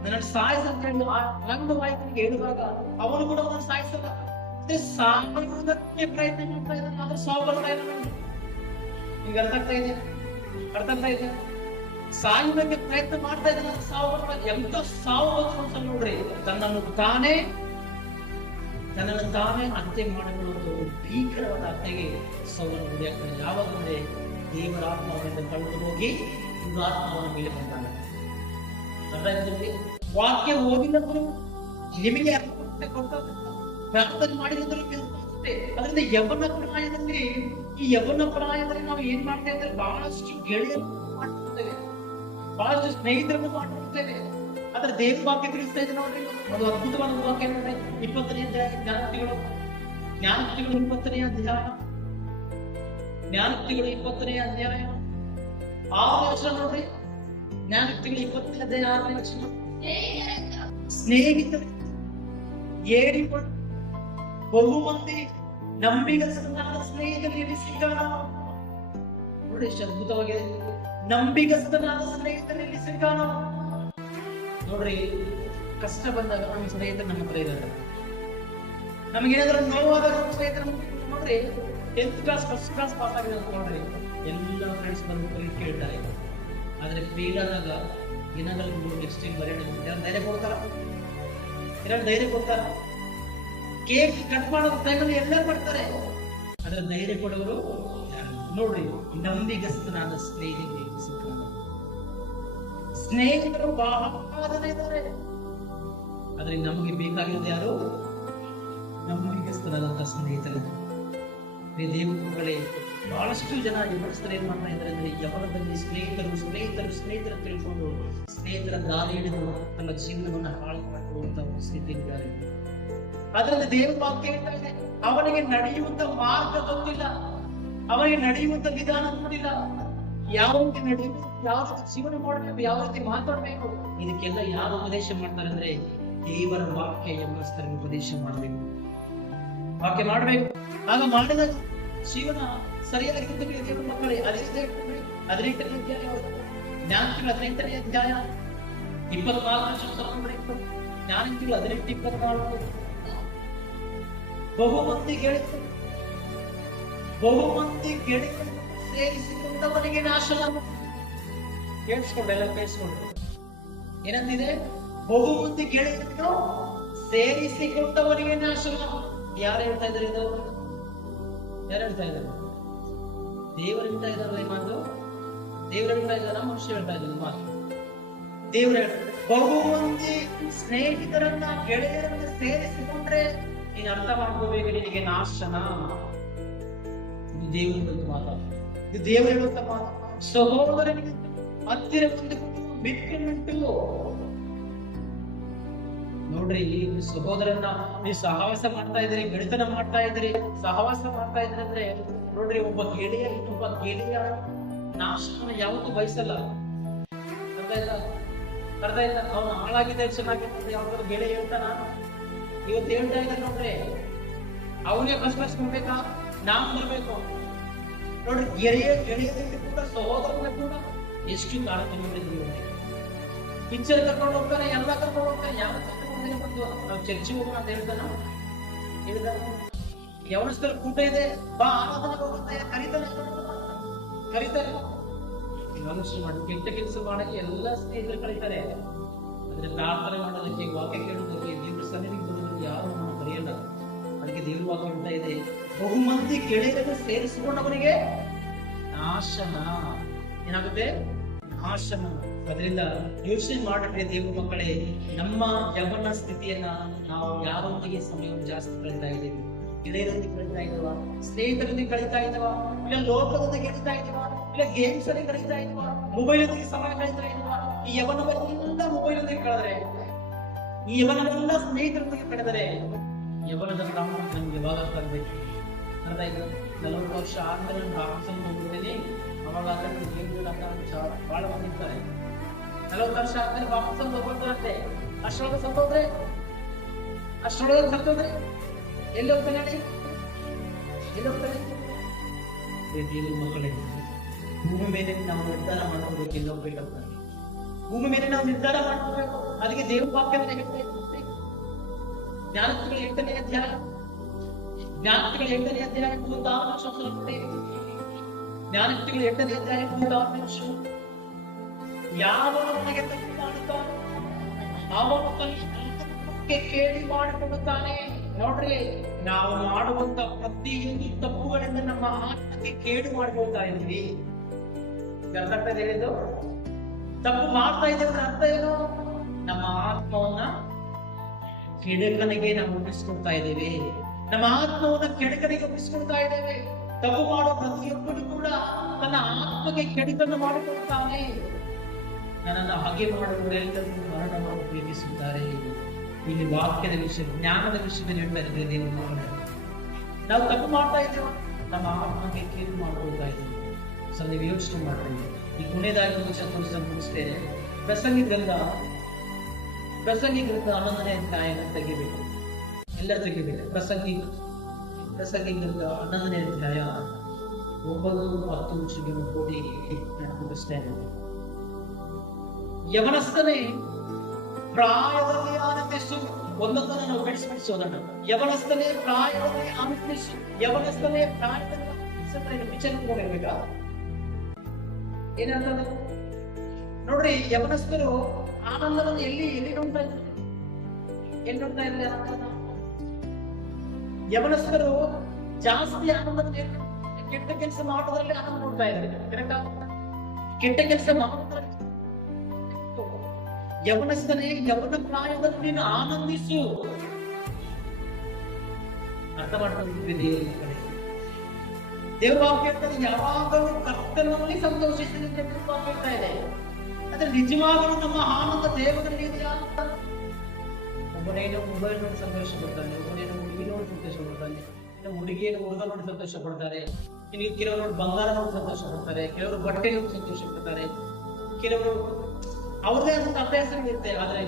ನನ್ನ ಸಾಯಿಸಂತ ನಂದು ವಾಯ್ತಿಗೆ ಹೇಳುವಾಗ ಅವನು ಕೂಡ ಅವನನ್ನು ಸಾಯಿಸಲ್ಲ. ಸಾಯುವುದಕ್ಕೆ ಪ್ರಯತ್ನ ಮಾಡ್ತಾ ಇದ್ದಾನೆ, ಆದ್ರೆ ಸಾವು ಬರ್ತಾ ಇಲ್ಲ. ಈಗ ಅರ್ಥ ಆಗ್ತಾ ಇದೆ? ಸಾಯುವುದಕ್ಕೆ ಪ್ರಯತ್ನ ಮಾಡ್ತಾ ಇದ್ದಾನೆ. ಎಂತ ಸಾವು ಅಂತ ನೋಡ್ರಿ, ತನ್ನನ್ನು ತಾನೇ ಹತ್ಯೆ ಮಾಡಿಕೊಳ್ಳುವುದು ಭೀಕರವಾದ ಹತ್ಯೆಗೆ ಸೌಲನ್ನು ಹೊಡೆಯಾಗ್ತಾನೆ. ಯಾವಾಗಂದ್ರೆ ದೇವರ ಆತ್ಮವನ್ನು ಕಳೆದು ಹೋಗಿ ಆತ್ಮವನ್ನು ಮೇಲೆ ಬಂದಾಗ ವಾಕ್ಯ ಓದಿದ ನಿಮಗೆ ಪ್ರಾರ್ಥನೆ ಮಾಡಿದ್ರೆ ಅದರಿಂದ ಯವನ ಪ್ರಾಯದಲ್ಲಿ, ಈ ಯವನ ಪ್ರಾಯದಲ್ಲಿ ನಾವು ಏನ್ ಮಾಡ್ತೇವೆ ಅಂದ್ರೆ ಬಹಳಷ್ಟು ಗೆಳೆಯರು ಮಾಡ್ತಿರ್ತೇವೆ, ಬಹಳಷ್ಟು ಸ್ನೇಹಿತರನ್ನು ಮಾಡ್ತಿರ್ತೇವೆ. ಆದ್ರೆ ದೇವ ವಾಕ್ಯ ತಿಳಿಸ್ತಾ ಇದೆ ನೋಡ್ರಿ, ಅದು ಅದ್ಭುತವಾದ ವಾಕ್ಯ ನೋಡ್ರಿ. 20ನೇ ಅಧ್ಯಾಯ ಜ್ಞಾನೋಕ್ತಿಗಳು 20ನೇ ಅಧ್ಯಾಯ 20ನೇ ಅಧ್ಯಾಯ 6ನೇ ವಚನ ನೋಡ್ರಿ. ಜ್ಞಾನೋಕ್ತಿಗಳು 20ನೇ ಅಧ್ಯಾಯ 6ನೇ ವಚನ. ಸ್ನೇಹಿತರು ಏರಿಕೊಂಡು ಬಹು ಮಂದಿ ನಂಬಿಗಸ್ತನಾದ ಸ್ನೇಹಿತರಲ್ಲಿ ಸಿಕ್ಕಾನ. ನೋಡಿ ಎಷ್ಟು ಅದ್ಭುತವಾಗಿದೆ. ನಂಬಿಗಸ್ತನಾದ ಸ್ನೇಹಿತರಲ್ಲಿ ಸಿಕ್ಕಾನ. ನೋಡ್ರಿ, ಕಷ್ಟ ಬಂದಾಗ ನಮ್ಮ ಸ್ನೇಹಿತರು ನಮ್ಮ ಹತ್ರ ಇದ್ದಾರೆ. ನಮಗೇನಾದ್ರೂ ನೋವಾದಾಗ ನಮ್ಮ ಸ್ನೇಹಿತರು ನೋಡ್ರಿ, 10th class first class pass ಆಗಿದೆ ಅಂತ ನೋಡ್ರಿ, ಎಲ್ಲ ಫ್ರೆಂಡ್ಸ್ ಬಂದು ಕೇಳ್ತಾರೆ. ಆದ್ರೆ ಫೇಲ್ ಆದಾಗ ಏನಾಗಲ್ಲ ನೆಕ್ಸ್ಟ್ ಟೈಮ್ ಬರೆಯೋಣ ಧೈರ್ಯ ಕೊಡ್ತಾರ. ಕೇಕ್ ಕಟ್ ಮಾಡೋ ಟೈಮಲ್ಲಿ ಎಲ್ಲರೂ ಬರ್ತಾರೆ, ಆದ್ರೆ ಧೈರ್ಯ ಕೊಡೋರು ನೋಡ್ರಿ, ನಂಬಿಗಸ್ತನಾದ ಸ್ನೇಹಿತರು ಬಹಳ ಜನ ಇದ್ದಾರೆ. ಆದ್ರೆ ನಮಗೆ ಬೇಕಾಗಿರೋದು ಯಾರು? ನಂಬಿಗಸ್ತನಾದಂತಹ ಸ್ನೇಹಿತರು. ದೇವರುಗಳೇ, ಬಹಳಷ್ಟು ಜನ ವಿಮರ್ಶಕರು ಏನ್ ಮಾಡ್ತಾ ಇದ್ದಾರೆ ಅಂದ್ರೆ, ಯವನದಲ್ಲಿ ಸ್ನೇಹಿತರು ತಿಳ್ಕೊಂಡು ಸ್ನೇಹಿತರ ದಾರಿ ಹಿಡಿದು ತಮ್ಮ ಜೀವನವನ್ನು ಹಾಳು ಮಾಡಿಕೊಳ್ಳುವಂತಹ ಸ್ಥಿತಿ ಇದ್ದಾರೆ. ಅದರಲ್ಲಿ ದೇವರ ವಾಕ್ಯ ಹೇಳ್ತಾ ಇದೆ, ಅವನಿಗೆ ನಡೆಯುವಂತ ಮಾರ್ಗ ಗೊತ್ತಿಲ್ಲ, ಅವನಿಗೆ ನಡೆಯುವಂತ ವಿಧಾನ ಗೊತ್ತಿಲ್ಲ, ಯಾವ ರೀತಿ ನಡೆಯಬೇಕು, ಯಾವ ರೀತಿ ಜೀವನ ಮಾಡಬೇಕು, ಯಾವ ರೀತಿ ಮಾತಾಡ್ಬೇಕು, ಇದಕ್ಕೆಲ್ಲ ಯಾರು ಉಪದೇಶ ಮಾಡ್ತಾರೆ ಅಂದ್ರೆ ದೇವರ ವಾಕ್ಯ ಯವನಸ್ಥರಿಗೆ ಉಪದೇಶ ಮಾಡಬೇಕು, ವಾಕ್ಯ ಮಾಡಬೇಕು. ಆಗ ಮಾಡಿದ ಜೀವನ ಸರಿಯಾಗಿರುತ್ತೆ. ದೇವರ ಮಕ್ಕಳೇ, 18ನೇ ಅಧ್ಯಾಯ ಜ್ಞಾನೋಕ್ತಿಗಳು 18ನೇ ಅಧ್ಯಾಯ 24 ಜ್ಞಾನೋಕ್ತಿಗಳು 18-24. ಬಹು ಮಂದಿ ಗೆಳೆಯರು ಸೇರಿಸಿಕೊಂಡವನಿಗೆ ನಾಶನ. ಕೇಳಿಸ್ಕೊಂಡೆಲ್ಲ ಕೇಳಿಸ್ಕೊಂಡ್ರು ಏನಂದಿದೆ? ಬಹು ಮಂದಿ ಗೆಳೆಯರನ್ನು ಸೇರಿಸಿಕೊಂಡವನಿಗೆ ನಾಶನ. ಯಾರು ಹೇಳ್ತಾ ಇದ್ದಾರೆ ಇದು? ಯಾರು ಹೇಳ್ತಾ ಇದ್ದಾರೆ? ದೇವರು ಹೇಳ್ತಾ ಇದ್ದಾರೆ ಈ ಮಾತು. ದೇವರು ಹೇಳ್ತಾ ಇದ್ದಾರ, ಮನುಷ್ಯ ಹೇಳ್ತಾ ಇದ್ದಾರೆ ಮಾತು? ದೇವರು ಹೇಳ್ತಾರೆ, ಬಹು ಮಂದಿ ಸ್ನೇಹಿತರನ್ನ ಗೆಳೆಯರನ್ನ ಸೇರಿಸಿಕೊಂಡ್ರೆ ನೀನು ಅರ್ಥ ಮಾಡ್ಕೋಬೇಕು, ನಿನಗೆ ನಾಶನ. ಇದು ದೇವರು ಹೇಳುವಂತ ಮಾತು. ಇದು ದೇವರು ಹೇಳುವಂತ ಮಾತು. ಸಹೋದರನಿಗೆ ಹತ್ತಿರ ಬಿಟ್ಟುಂಟು. ನೋಡ್ರಿ, ಸಹೋದರನ್ನ ನೀವು ಸಹವಾಸ ಮಾಡ್ತಾ ಇದ್ರಿ, ಗೆಳೆತನ ಮಾಡ್ತಾ ಇದ್ರಿ, ಸಹವಾಸ ಮಾಡ್ತಾ ಇದ್ರಿ ಅಂದ್ರೆ ನೋಡ್ರಿ, ಒಬ್ಬ ಗೆಳೆಯ ನಾಶನ ಯಾವತ್ತೂ ಬಯಸಲ್ಲ. ಅರ್ಥ ಇಲ್ಲ. ಅವನು ಹಾಳಾಗಿದೆ, ಚೆನ್ನಾಗಿರ್ತದೆ, ಯಾವ್ದಾದ್ರು ಗೆಳೆಯ ಹೇಳ್ತಾನ? ಇವತ್ತು ಹೇಳ್ತಾ ಇದ್ದಾರೆ ನೋಡ್ರಿ, ಅವನೇ ಕಷ್ಟಬೇಕಾ, ನಾನ್ ಬರ್ಬೇಕು. ನೋಡ್ರಿ, ಗೆಳೆಯದಲ್ಲಿ ಕೂಡ ಸಹೋದರನ ಕೂಡ ಎಷ್ಟು ಕಾಲ ತಗೊಂಡಿದ್ದೀವಿ. ಪಿಕ್ಚರ್ ಕರ್ಕೊಂಡು ಹೋಗ್ತಾನೆ, ಎಲ್ಲ ಕರ್ಕೊಂಡು ಹೋಗ್ತಾನೆ. ಯಾವ ಬಂದು ನಾವು ಚರ್ಚೆಗೆ ಹೋಗೋಣ ಅಂತ ಹೇಳ್ತಾನ? ಯವನಸ್ಥರ ಕೂಟ ಇದೆ, ಬಾ ಆರಾಧನೆ ಹೋಗುತ್ತೆ, ಕರೀತಾರೆ. ಮನುಷ್ಯ ಮಾಡಿ ಕೆಟ್ಟ ಕೆಲಸ ಮಾಡಕ್ಕೆ ಎಲ್ಲ ಸ್ನೇಹಿತರು ಕರೀತಾರೆ. ಆದ್ರೆ ಪ್ರಾರ್ಥನೆ ಮಾಡೋದಕ್ಕೆ, ವಾಕ್ಯ ಕೇಳೋದಕ್ಕೆ, ದೇವ್ರ ಸನ್ನಿಧಿಗೆ ಬರೋದಕ್ಕೆ ಯಾರು ನಮ್ಮನ್ನು ಕರೆಯಲ್ಲ. ಅದಕ್ಕೆ ದೇವ್ರ ವಾಕ್ಯ ಹೇಳ್ತಾ ಇದೆ, ಬಹು ಮಂದಿ ಗೆಳೆಯರನ್ನು ಸೇರಿಸಿಕೊಂಡವನಿಗೆ ನಾಶನ. ಏನಾಗುತ್ತೆ? ನಾಶನ. ಅದರಿಂದ ಯೋಚನೆ ಮಾಡಿದ್ರೆ ದೇವ್ರ ಮಕ್ಕಳೇ, ನಮ್ಮ ಯವನ ಸ್ಥಿತಿಯನ್ನ ನಾವು ಯಾರೊಂದಿಗೆ ಸಮಯವನ್ನು ಜಾಸ್ತಿ ಕಳೀತಾ ಇದ್ದೇವೆ? ಗೆಳೆಯರೊಂದಿಗೆ ಕಳೀತಾ ಇದ್ದಾವ? ಸ್ನೇಹಿತರೊಂದಿಗೆ ಕಳೀತಾ ಇದ್ದಾವ? ಇಲ್ಲ ಲೋಕದೊಂದಿಗೆ ಕಳೀತಾ ಇದ್ದಾವ? ಇಲ್ಲ ಗೇಮ್ಸ್ ಅಲ್ಲಿ ಕಳೀತಾ ಇದ್ದಾವ? ಮೊಬೈಲ್ ಒಂದಿಗೆ ಸಮಯ ಕಳೀತಾ ಇದ್ದಾವ? ಈ ಯವನವೆಲ್ಲ ಮೊಬೈಲ್ ಒಂದಿಗೆ ಕಳೆದ್ರೆ, ಈ ಯವನವೆಲ್ಲ ಸ್ನೇಹಿತರೊಂದಿಗೆ ಕಳೆದರೆ ಯವನದ ಪ್ರಮಾಣ ನಮ್ಗೆ ಯಾವಾಗ ತರಬೇಕು? ಅರ್ಥ ಆಯ್ತು? 40 ವರ್ಷ ಆದ್ಮೇಲೆ ನಾನು ಬಾಕ್ಸನ್ನು ಹೋಗಿದ್ದೇನೆ, ಅವಾಗ ಬಹಳ ಮಂದಿ ಇರ್ತಾರೆ. 40 ವರ್ಷ ಆದ್ಮೇಲೆ ಬಾಕ್ಸನ್ನು ಹೋಗ್ತಾರಂತೆ. ಅಷ್ಟೊಳಗೆ ಸತ್ತೋದ್ರೆ ಎಲ್ಲಿ ಹೋಗ್ತಾನೆ? ದೇವ್ರ ಮಕ್ಕಳೇ, ಭೂಮಿ ಮೇಲೆ ನಾವು ನಿರ್ಧಾರ ಮಾಡ್ಕೋಬೇಕು, ಎಲ್ಲಿ ಹೋಗ್ಬೇಕಂತ. ಭೂಮಿ ಮೇಲೆ ನಾವು ನಿರ್ಧಾರ ಮಾಡ್ಕೋಬೇಕು. ಅದಕ್ಕೆ ದೇವ್ರ ವಾಕ್ಯದಲ್ಲಿ ಹೇಳ್ತಾ ಇದ್ದೀವಿ. ಜ್ಞಾನೋಕ್ತಿಗಳು 8ನೇ ಅಧ್ಯಾಯ 36 ಜ್ಞಾನೋಕ್ತಿಗಳು 8ನೇ ಅಧ್ಯಾಯ 36 ಯಾವನು ನನಗೆ ತಪ್ಪು ಮಾಡುತ್ತಾನೋ ಅವನು ತನ್ನ ಕೇಳಿ ಮಾಡಿಕೊಳ್ಳುತ್ತಾನೆ. ನೋಡ್ರಿ, ನಾವು ಮಾಡುವಂತ ಪ್ರತಿಯೊಂದು ತಪ್ಪುಗಳಿಂದ ನಮ್ಮ ಆತ್ಮಕ್ಕೆ ಕೇಡು ಮಾಡ್ಕೊಳ್ತಾ ಇದ್ವಿ. ಅರ್ಥ ಹೇಳಿದ್ದು ತಪ್ಪು ಮಾಡ್ತಾ ಇದ್ದೇವೆ ಅರ್ಥ ಏನು? ನಮ್ಮ ಆತ್ಮವನ್ನ ಕೆಡಕನಿಗೆ ನಾವು ಒಪ್ಪಿಸ್ಕೊಳ್ತಾ ಇದ್ದೇವೆ. ನಮ್ಮ ಆತ್ಮವನ್ನ ಕೆಡಕನಿಗೆ ಒಪ್ಪಿಸ್ಕೊಳ್ತಾ ಇದ್ದೇವೆ. ತಪ್ಪು ಮಾಡೋ ಪ್ರತಿಯೊಬ್ಬರು ಕೂಡ ತನ್ನ ಆತ್ಮಗೆ ಕೆಡುಕನ್ನು ಮಾಡಿಕೊಳ್ತಾನೆ. ನನ್ನನ್ನು ಹಾಗೆ ಮಾಡುವವರೆಲ್ಲರೂ ಮರಣವನ್ನು ಪ್ರೀತಿಸುತ್ತಾರೆ. ಇಲ್ಲಿ ವಾಕ್ಯದ ವಿಷಯ, ಜ್ಞಾನದ ವಿಷಯದಲ್ಲಿ ಹೇಳ್ತಾ ಇದ್ದೇವೆ. ನಾವು ತಪ್ಪು ಮಾಡ್ತಾ ಇದ್ದೇವೆ, ನಮ್ಮ ಆತ್ಮಗೆ ಕೇಳು ಮಾಡ್ಕೊಳ್ತಾ ಇದ್ದೇವೆ. ಸೊ ನೀವು ಯೋಚನೆ ಮಾಡ್ರಿ. ಈ ಕೊನೆಯದಾಗಿ ಒಂದು ಚತುರ್ಥ ಮುಗಿಸ್ತೇನೆ. ಪ್ರಸಂಗಿ ಗ್ರಂಥ 11ನೇ ಅಧ್ಯಾಯನ ತೆಗಿಬೇಕು, ಎಲ್ಲರೂ ತೆಗಿಬೇಕು. ಪ್ರಸಂಗಿ ಗ್ರಂಥ 11ನೇ ಅಧ್ಯಾಯ 9-10 ಕೋಟಿ ಮುಗಿಸ್ತೇನೆ. ಯವನಸ್ಥನೇ ಪ್ರಾಯದಲ್ಲಿ ಆನಂದಿಸು. ಒಂದೊಂದನ್ನು ನಾವು ಬೆಳೆಸೋದನ್ನು. ಯವನಸ್ಥನೇ ಪ್ರಾಯದಲ್ಲಿ ಆನಂದಿಸು. ಯವನಸ್ಥನೇ ಪ್ರಾಯದಲ್ಲಿ ವಿಚಾರ ಕೊಡಬೇಕಾ? ಏನಂತ ನೋಡ್ರಿ, ಯವನಸ್ಥರು ಆನಂದವನ್ನು ಎಲ್ಲಿ ನೋಡ್ತಾ ಇದ್ದಾರೆ? ಏನ್ ನೋಡ್ತಾ ಇದ್ದಾರೆ ಆನಂದ? ಯವನಸ್ಥರು ಜಾಸ್ತಿ ಆನಂದವನ್ನು ಕೆಟ್ಟ ಕೆಲಸ ಮಾಡೋದ್ರಲ್ಲಿ ಆನಂದ ನೋಡ್ತಾ ಇದ್ದಾರೆ. ಕರೆಕ್ಟಾ? ಕೆಟ್ಟ ಕೆಲಸ ಮಾಡೋದ್ರಲ್ಲಿ ಯವನಸ್ಥನೇ, ಯವನ ಪ್ರಾಯದಲ್ಲಿ ನೀನು ಆನಂದಿಸು. ಅರ್ಥ ಮಾಡ್ಕೊಂಡಿದ್ದೀವಿ. ದೇವವಾಕ್ಯ ಹೇಳ್ತಾರೆ, ಯಾವಾಗಲೂ ಕರ್ತನಲ್ಲಿ ಸಂತೋಷಿಸಿದ ದೇವವಾಕ್ಯ ಹೇಳ್ತಾ ಇದೆ. ಆದ್ರೆ ನಿಜವಾಗಲೂ ನಮ್ಮ ಆನಂದ ದೇವರಲ್ಲಿ ಇದೆಯಾ? ಒಬ್ಬನೇನೋ ಮೊಬೈಲ್ ನೋಡಿ ಸಂತೋಷ ಪಡ್ತಾನೆ, ಒಬ್ಬನೇನೋ ಹುಡುಗಿ ನೋಡಿ ಸಂತೋಷ ಪಡ್ತಾನೆ, ಹುಡುಗಿಯನ್ನು ಹುಡುಗ ನೋಡಿ ಸಂತೋಷ ಪಡ್ತಾರೆ, ಇನ್ನು ಕೆಲವರು ನೋಡಿ ಬಂಗಾರ ನೋಡಿ ಸಂತೋಷ ಪಡ್ತಾರೆ, ಕೆಲವರು ಬಟ್ಟೆ ನೋಡಿ ಸಂತೋಷ ಪಡ್ತಾರೆ, ಕೆಲವರು ಅವ್ರದೇ ಆದಂತ ಅಭ್ಯಾಸಗಳಿರುತ್ತೆ. ಆದ್ರೆ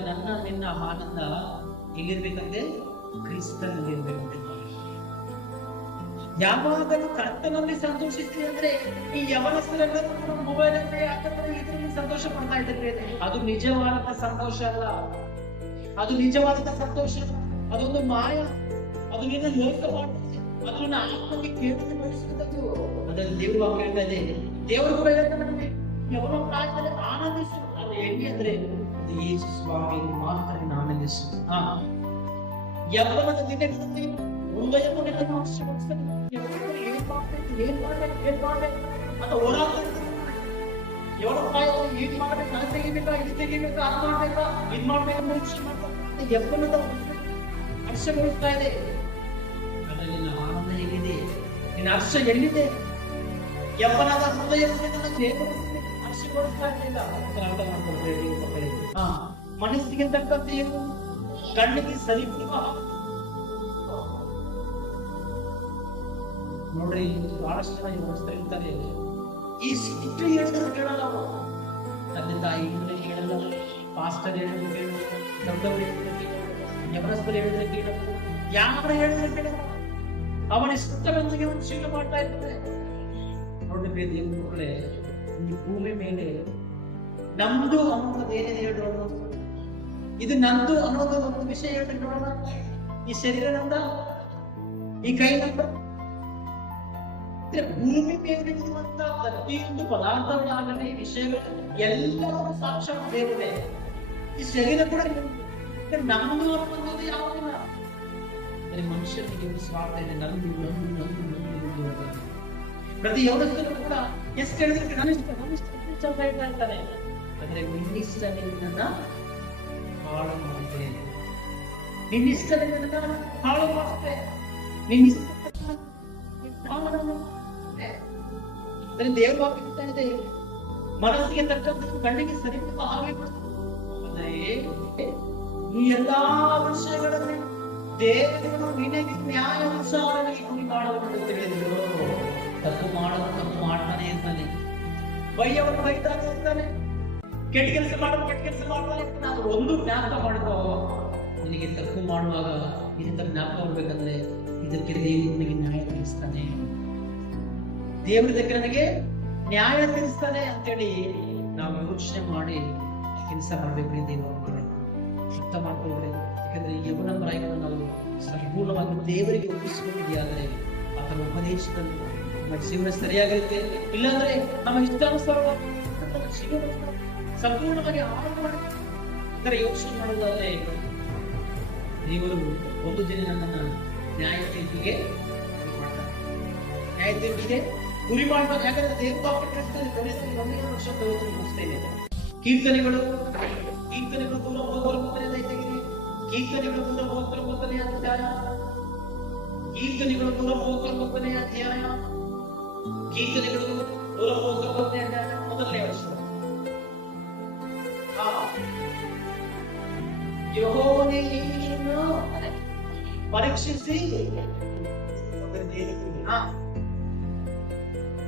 ನಿನ್ನ ಆನಂದ ಎಲ್ಲಿರ್ಬೇಕಂತೆ? ಕ್ರಿಸ್ತನಲ್ಲಿ ಇರ್ಬೇಕಂತೆ. ಯಾವಾಗಲೂ ಕರ್ತನಲ್ಲಿ ಸಂತೋಷಿಸ್ತೀವಿ ಅಂದ್ರೆ ಈ ಯವನಸ್ಥರೆಲ್ಲರೂ ಮೊಬೈಲ್ ಅಂದ್ರೆ ಇದರಲ್ಲಿ ಸಂತೋಷ ಪಡ್ತಾ ಇದ್ದಾರೆ. ಅದು ನಿಜವಾದಂತ ಸಂತೋಷ ಅಲ್ಲ, ಅದು ನಿಜವಾದಂತ ಸಂತೋಷ. ಅದೊಂದು ಮಾಯ. ಅದು ನಿನ್ನ ಮೋಸ ಮಾಡ್ತದೆ, ಅದು ನಿನ್ನ ಆತ್ಮಕ್ಕೆ ಕೇಳಿದ ಬಯಸುವುದು. ಅದರಲ್ಲಿ ದೇವರು ಹೇಳ್ತಾ ಇದೆ. ದೇವರು ಕೂಡ ಹೇಳ್ತಾ ನಮಗೆ ಯವನ ಪ್ರಾಯದಲ್ಲಿ ಆನಂದಿಸು. ಅದು ಎಲ್ಲಿ ಅಂದ್ರೆ ಯೇಸು ಸ್ವಾಮಿ ಮಾತ್ರ ಆನಂದಿಸು. ಯವನದ ದಿನಗಳಲ್ಲಿ ಹೃದಯವನ್ನು ಆಶ್ರಯಿಸ್ತಾನೆ. ಏನ್ ಮಾಡ್ಬೇಕು ಅಂತ ಓಡಾಡ್ತಾರೆ. ಯವನ ಪ್ರಾಯದಲ್ಲಿ ಏನ್ ಮಾಡ್ಬೇಕು, ಅದು ತೆಗಿಬೇಕಾ, ಇದು ತೆಗಿಬೇಕಾ, ಅದು ಮಾಡ್ಬೇಕಾ, ಇದ್ ಮಾಡ್ಬೇಕು, ಯವನದ ಹರ್ಷಗೊಳಿಸ್ತಾ ಇದೆ. ಅದರಲ್ಲಿ ನಿನ್ನ ಆನಂದ ಎಲ್ಲಿದೆ? ನಿನ್ನ ಹರ್ಷ ಎಲ್ಲಿದೆ? ಯವನದ ಹೃದಯವನ್ನು ಹರ್ಷಗೊಳಿಸ್ತಾ ಇಲ್ಲ. ಅರ್ಥ ಮಾಡ್ಕೊಳ್ತೇವೆ. ಮನಸ್ಸಿಗೆ ತಕ್ಕಂತೆ ಏನು, ಕಣ್ಣಿಗೆ ಸರಿ ನೋಡ್ರಿ. ಬಹಳಷ್ಟು ಜನ ಯೋಚಿಸ್ತಾ ಇರ್ತಾರೆ, ಈ ಸಿಟ್ಟು ಹೇಳಿದ್ರೆ ಕೇಳಲ್ಲ, ತಂದೆ ತಾಯಿ ಕೇಳಲ್ಲ, ಪಾಸ್ಟರ್ ಹೇಳಿದ್ರೆ ಕೇಳಲ್ಲ, ದೊಡ್ಡವರು ಹೇಳಿದ್ರೆ ಕೇಳಲ್ಲ, ಯವನಸ್ಥರು ಹೇಳಿದ್ರೆ ಕೇಳಲ್ಲ, ಯಾರು ಹೇಳಿದ್ರೆ ಕೇಳಲ್ಲ. ಅವನ ಇಷ್ಟರೊಂದಿಗೆ ಒಂದು ಶೀಲ ಮಾಡ್ತಾ ಇರ್ತಾರೆ. ನೋಡ್ರಿ, ದೇವರೇ ಈ ಭೂಮಿ ಮೇಲೆ ನಮ್ದು ಅನ್ನೋದು ಏನೇನು ಹೇಳೋಣ, ಇದು ನಂದು ಅನ್ನೋದು ಒಂದು ವಿಷಯ ಹೇಳಿ ನೋಡೋಣ. ಈ ಶರೀರ ನಂದ, ಈ ಕೈ ನಂದ. ಭೂಮಿ ಮೇಲಿರುವಂತ ಪ್ರತಿಯೊಂದು ಪದಾರ್ಥಗಳಾಗಲಿ, ವಿಷಯಗಳು ಎಲ್ಲರೂ ಸಾಕ್ಷಾತ್ ದೇವರೇ. ಈ ಶರೀರ ಕೂಡ ನಮ್ದು ಅನ್ನೋದು ಯಾವುದಿಲ್ಲ. ಮನುಷ್ಯನಿಗೆ ಸ್ವಾರ್ಥ ಇದೆ. ನಂದು ನಂದು ನಂದು ನಂದು. ಪ್ರತಿ ಯವನಸ್ಥರು ಕೂಡ ಎಷ್ಟು ಹೇಳಿದ್ರೆ ಚಂದ ಇರ್ತಾನೆ. ಅಂದ್ರೆ ನಿನ್ನಿಷ್ಟ ನಿನ್ನ ಹಾಳು ಮಾಡುತ್ತೆ, ನಿನ್ನಿಷ್ಟ ನಿನ್ನ ಹಾಳು ಮಾಡುತ್ತೆ, ನಿನ್ನಿಷ್ಟ ದೇವ್ರ ವಾಕ್ಯ ಇದೆ. ಮನಸ್ಸಿಗೆ ತಕ್ಕಂತೆ ಕಣ್ಣಿಗೆ ಸರಿ ಈ ಎಲ್ಲಾ ವಿಷಯಗಳಲ್ಲಿ ದೇವರು ನಿನಗೆ ನ್ಯಾಯಾನುಸಾರವಾಗಿ ಮಾಡುವುದು ತಿಳಿದಿರೋ. ತಪ್ಪು ಮಾಡೋದು ತಪ್ಪು ಮಾಡ್ತಾನೆ ಇರ್ತಾನೆ, ಬೈಯವರು ಬೈತಾನೆ ಇರ್ತಾನೆ, ಕೆಟ್ಟ ಕೆಲಸ ಮಾಡೋದು ಕೆಟ್ಟ ಕೆಲಸ ಮಾಡ್ತಾನೆ ಇರ್ತಾನೆ. ಅದು ಒಂದು ಜ್ಞಾಪಕ ಮಾಡಿದೋ, ನಿನಗೆ ತಪ್ಪು ಮಾಡುವಾಗ ಇದನ್ನ ಜ್ಞಾಪಕ ಮಾಡ್ಬೇಕಂದ್ರೆ ಇದಕ್ಕೆ ದೇವರು ನಿನಗೆ ನ್ಯಾಯ ತೀರಿಸ್ತಾನೆ, ದೇವರ ನನಗೆ ನ್ಯಾಯ ತೀರಿಸ್ತಾನೆ ಅಂತೇಳಿ ನಾವು ಯೋಚನೆ ಮಾಡಿ ಕೆಲಸ ಮಾಡ್ಬೇಕು. ದೇವರು ಅರ್ಥ ಮಾಡ್ಕೊಂಡ್ರೆ, ಯಾಕಂದ್ರೆ ಯವನ ಪ್ರಾಯವನ್ನು ನಾವು ಸಂಪೂರ್ಣವಾಗಿ ದೇವರಿಗೆ ಒಪ್ಪಿಸಿಕೊಂಡಿದ್ಯಾದರೆ ಆತನ ಉಪದೇಶದಲ್ಲಿ ನಮ್ಮ ಜೀವನ ಸರಿಯಾಗಿರುತ್ತೆ. ಇಲ್ಲಾಂದ್ರೆ ನಮ್ಮ ಇಷ್ಟಾನುಸಾರ ಸಂಪೂರ್ಣವಾಗಿ ಹಾಳು ಮಾಡಿ ಇದರ ಯೋಚನೆ ಮಾಡುವುದಾದ್ರೆ ದೇವರು ಒಂದು ದಿನ ನನ್ನನ್ನು ನ್ಯಾಯ ತೀರ್ಪಿಗೆ ಗುರಿ ಮಾಡ್ತಾರೆ. ಯಾಕಂದ್ರೆ ದೇವರ ವರ್ಷ ಮುಗಿಸ್ತೇನೆ. ಕೀರ್ತನೆಗಳು ದೂರ ಹೋಗಲು ಕೀರ್ತನೆಗಳು ದೂರ ಹೋಗಲು ಮೊದಲನೇ ಅಧ್ಯಾಯ, ಕೀರ್ತನೆಗಳು ದೂರ ಹೋಗಲು ಮೊದಲನೇ ಅಧ್ಯಾಯ, ಕೀರ್ತನೆಗಳು ದೂರ ಹೋಗಲು ಮೊದಲನೇ ಅಧ್ಯಾಯ, ಮೊದಲನೇ ವರ್ಷ. ಯೆಹೋವನೇ ನಿನ್ನನ್ನು ಪರೀಕ್ಷಿಸಿ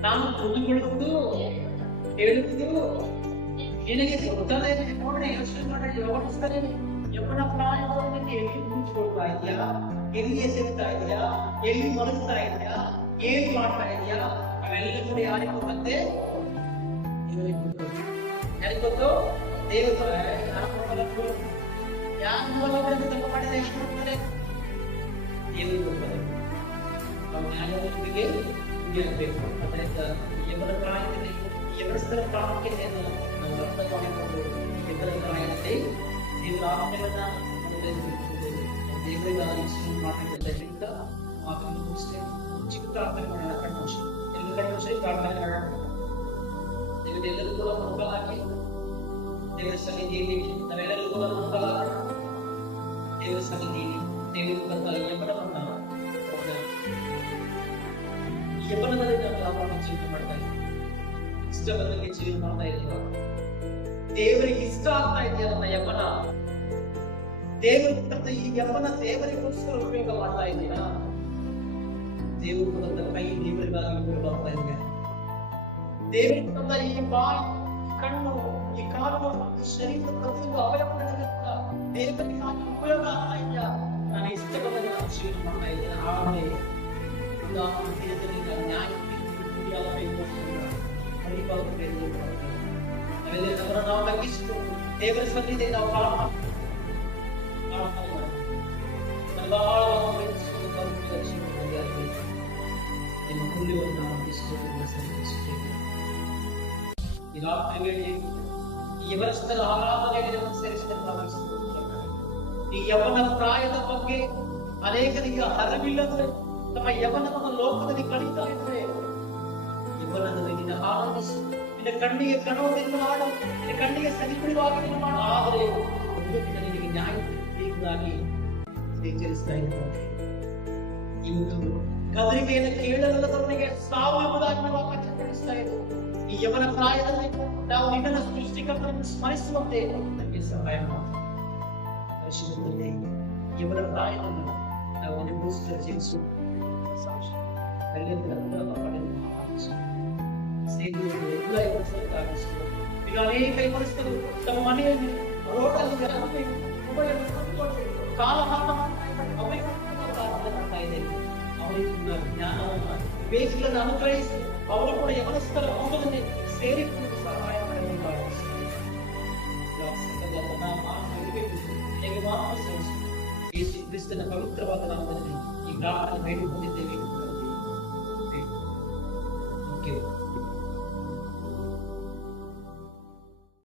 ನಾನು ಕುಳಿತುಕೊಳ್ಳುವುದು ಹೇಳುವುದು ನಿನಗೆ ಗೊತ್ತದೆ. ನೋಡ್ರಿ, ಯೋಚನೆ ಮಾಡಿ ಯೋಚಿಸ್ತಾರೆ. ಯೌವನ ಪ್ರಾಯದಲ್ಲಿ ಎಲ್ಲಿ ಕುಳಿತುಕೊಳ್ತಾ ಇದೆಯಾ, ಎಲ್ಲಿ ಎಸೆಗ್ತಾ ಇದೆಯಾ, ಎಲ್ಲಿ ಮಲಗ್ತಾ ಇದೆಯಾ, ಏನ್ ಮಾಡ್ತಾ ಇದೆಯಾ, ಅವೆಲ್ಲ ಕೂಡ ಯಾರಿಗೆ ಗೊತ್ತೆ? ಯಾರಿಗೆ ಗೊತ್ತು? ದೇವರು ಯಾರು ತಪ್ಪ ಮಾಡಿದ ಯಾರು ಮಾಡ್ತಾರೆ? ದೇವರು ಗೊತ್ತದೆ. ನಾವು ನ್ಯಾಯವಂತರಿಗೆ ಇರಬೇಕು. ಅದರಿಂದ ಇವರ ಪ್ರಾಯದಲ್ಲಿ ಇವರ ಪ್ರಾಮುಖ್ಯತೆಯನ್ನು ನಾವು ಅರ್ಥ ಮಾಡಿಕೊಂಡು ಇವರ ಪ್ರಾಯದಲ್ಲಿ ದೇವರ ಆಜ್ಞೆಗಳನ್ನ ದೇವರಿಗಾಗಿ ಮಾಡಬೇಕಂತ ಮಾತನ್ನು ಮುಗಿಸ್ತೇನೆ. ಚಿಕ್ಕ ಪ್ರಾರ್ಥನೆ ಮಾಡೋಣ. ಕಣ್ಣು ಪ್ರಾರ್ಥನೆ ಮಾಡೋಣ. ಎಲ್ಲರೂ ಕೂಡ ಮಕ್ಕಳಾಗಿ ದೇವರ ಸನ್ನಿಧಿಯಲ್ಲಿ ನಾವೆಲ್ಲರೂ ಕೂಡ ಮಕ್ಕಳಾಗೋಣ. ದೇವರ ಸನ್ನಿಧಿಯಲ್ಲಿ ದೇವರು ಬಂದ ಯಮನವನ್ನ ಯಮನದಲ್ಲಿ ನಾವು ಯಾವ ಜೀವನ ಮಾಡ್ತಾ ಇದ್ದೀವಿ? ಇಷ್ಟ ಬಂದಂಗೆ ಜೀವನ ಮಾಡ್ತಾ ಇದ್ದೀವ? ದೇವರಿಗೆ ಇಷ್ಟ ಆಗ್ತಾ ಇದೆಯಲ್ಲ ಯಮನ? ದೇವರು ಈ ಯಮನ ದೇವರಿಗೋಸ್ಕರ ಉಪಯೋಗ ಮಾಡ್ತಾ ಇದ್ದೀರಾ? ದೇವರು ಕೊಟ್ಟ ಕೈ ದೇವರಿಗಾಗಿ ಉಪಯೋಗ ಮಾಡ್ತಾ ಇದೆಯಾ? ದೇವರು ಕೊಟ್ಟ ಈ ಬಾಯಿ, ಕಣ್ಣು, ಈ ಕಾಲು, ಈ ಶರೀರದ ಪ್ರತಿಯೊಂದು ಅವಯವಗಳಿಗೆ ದೇವರಿಗಾಗಿ ಉಪಯೋಗ ಆಗ್ತಾ ಇದೆಯಾ? ನಾನು ಇಷ್ಟ ಬಂದಂಗೆ ನಾನು ಜೀವನ ಮಾಡ್ತಾ ಇದ್ದೇನೆ. ಆದರೆ ನಾವು ತಗ್ಗಿಸಿಕೊಂಡು ದೇವರ ಸನ್ನಿಧಿ ನಾವು ಇವರಷ್ಟರ ಆರಾಧನೆಗೆ ಸೇರಿಸಿದ ಈ ಯವನ ಪ್ರಾಯದ ಬಗ್ಗೆ ಅನೇಕರಿಗೆ ಅರಿವಿಲ್ಲದೆ ತಮ್ಮ ಯವನವನ್ನು ಲೋಕದಲ್ಲಿ ಕಳೀತಾ ಇದ್ರೆ, ಯವನದಲ್ಲಿ ನಿನ್ನ ಆನಂದಿಸು, ನಿನ್ನ ಕಣ್ಣಿಗೆ ಕಣೋದಿಂದ ಮಾಡು, ನಿನ್ನ ಕಣ್ಣಿಗೆ ಸರಿಪಡಿವಾಗಿ ಮಾಡು. ಆದರೆ ನಿನಗೆ ನ್ಯಾಯ ತೀರ್ಪುಗಾಗಿ ಎಚ್ಚರಿಸ್ತಾ ಇದ್ದಾರೆ. ಇಂದು ಗದರಿಕೆಯನ್ನು ಕೇಳಲದವನಿಗೆ ಸಾವು ಎಂಬುದಾಗಿ ನಾವು ಎಚ್ಚರಿಸ್ತಾ ಇದ್ದೇವೆ. ಈ ಯವನ ಪ್ರಾಯದಲ್ಲಿ ನಾವು ನಿನ್ನ ಸೃಷ್ಟಿಕರ್ತನನ್ನು ಸ್ಮರಿಸುವಂತೆ ನಮಗೆ ಸಹಾಯ ಮಾಡಿ. ಯವನ ಪ್ರಾಯವನ್ನು ನಾವು ನಿಮಗೋಸ್ಕರ ಜೀವಿಸುವ ಈಗ ಅನೇಕ ಪರಿಸ್ಥಿತಿಗಳು ತಮ್ಮ ಮನೆಯಲ್ಲಿ ರೋಡಲ್ಲಿ ಮಾಡ್ತಾ ಇದೆ. ಅವರಿಗೆ ಜ್ಞಾನವನ್ನು ವಿವೇಕಗಳನ್ನು ಅನುಗ್ರಹಿಸಿ ಅವರು ಕೂಡ ಯವನಸ್ಥರ ಹೋಗದಲ್ಲಿ ಸೇರಿಕೊಂಡು ಸಹಾಯ ಮಾಡಲು ಯೇಸು ಕ್ರಿಸ್ತನ ಪವಿತ್ರವಾದ ನಾಮದಲ್ಲಿ ಈ ಪ್ರಾರ್ಥನೆ ಬೇಡಿಕೊಂಡಿದ್ದೇವೆ.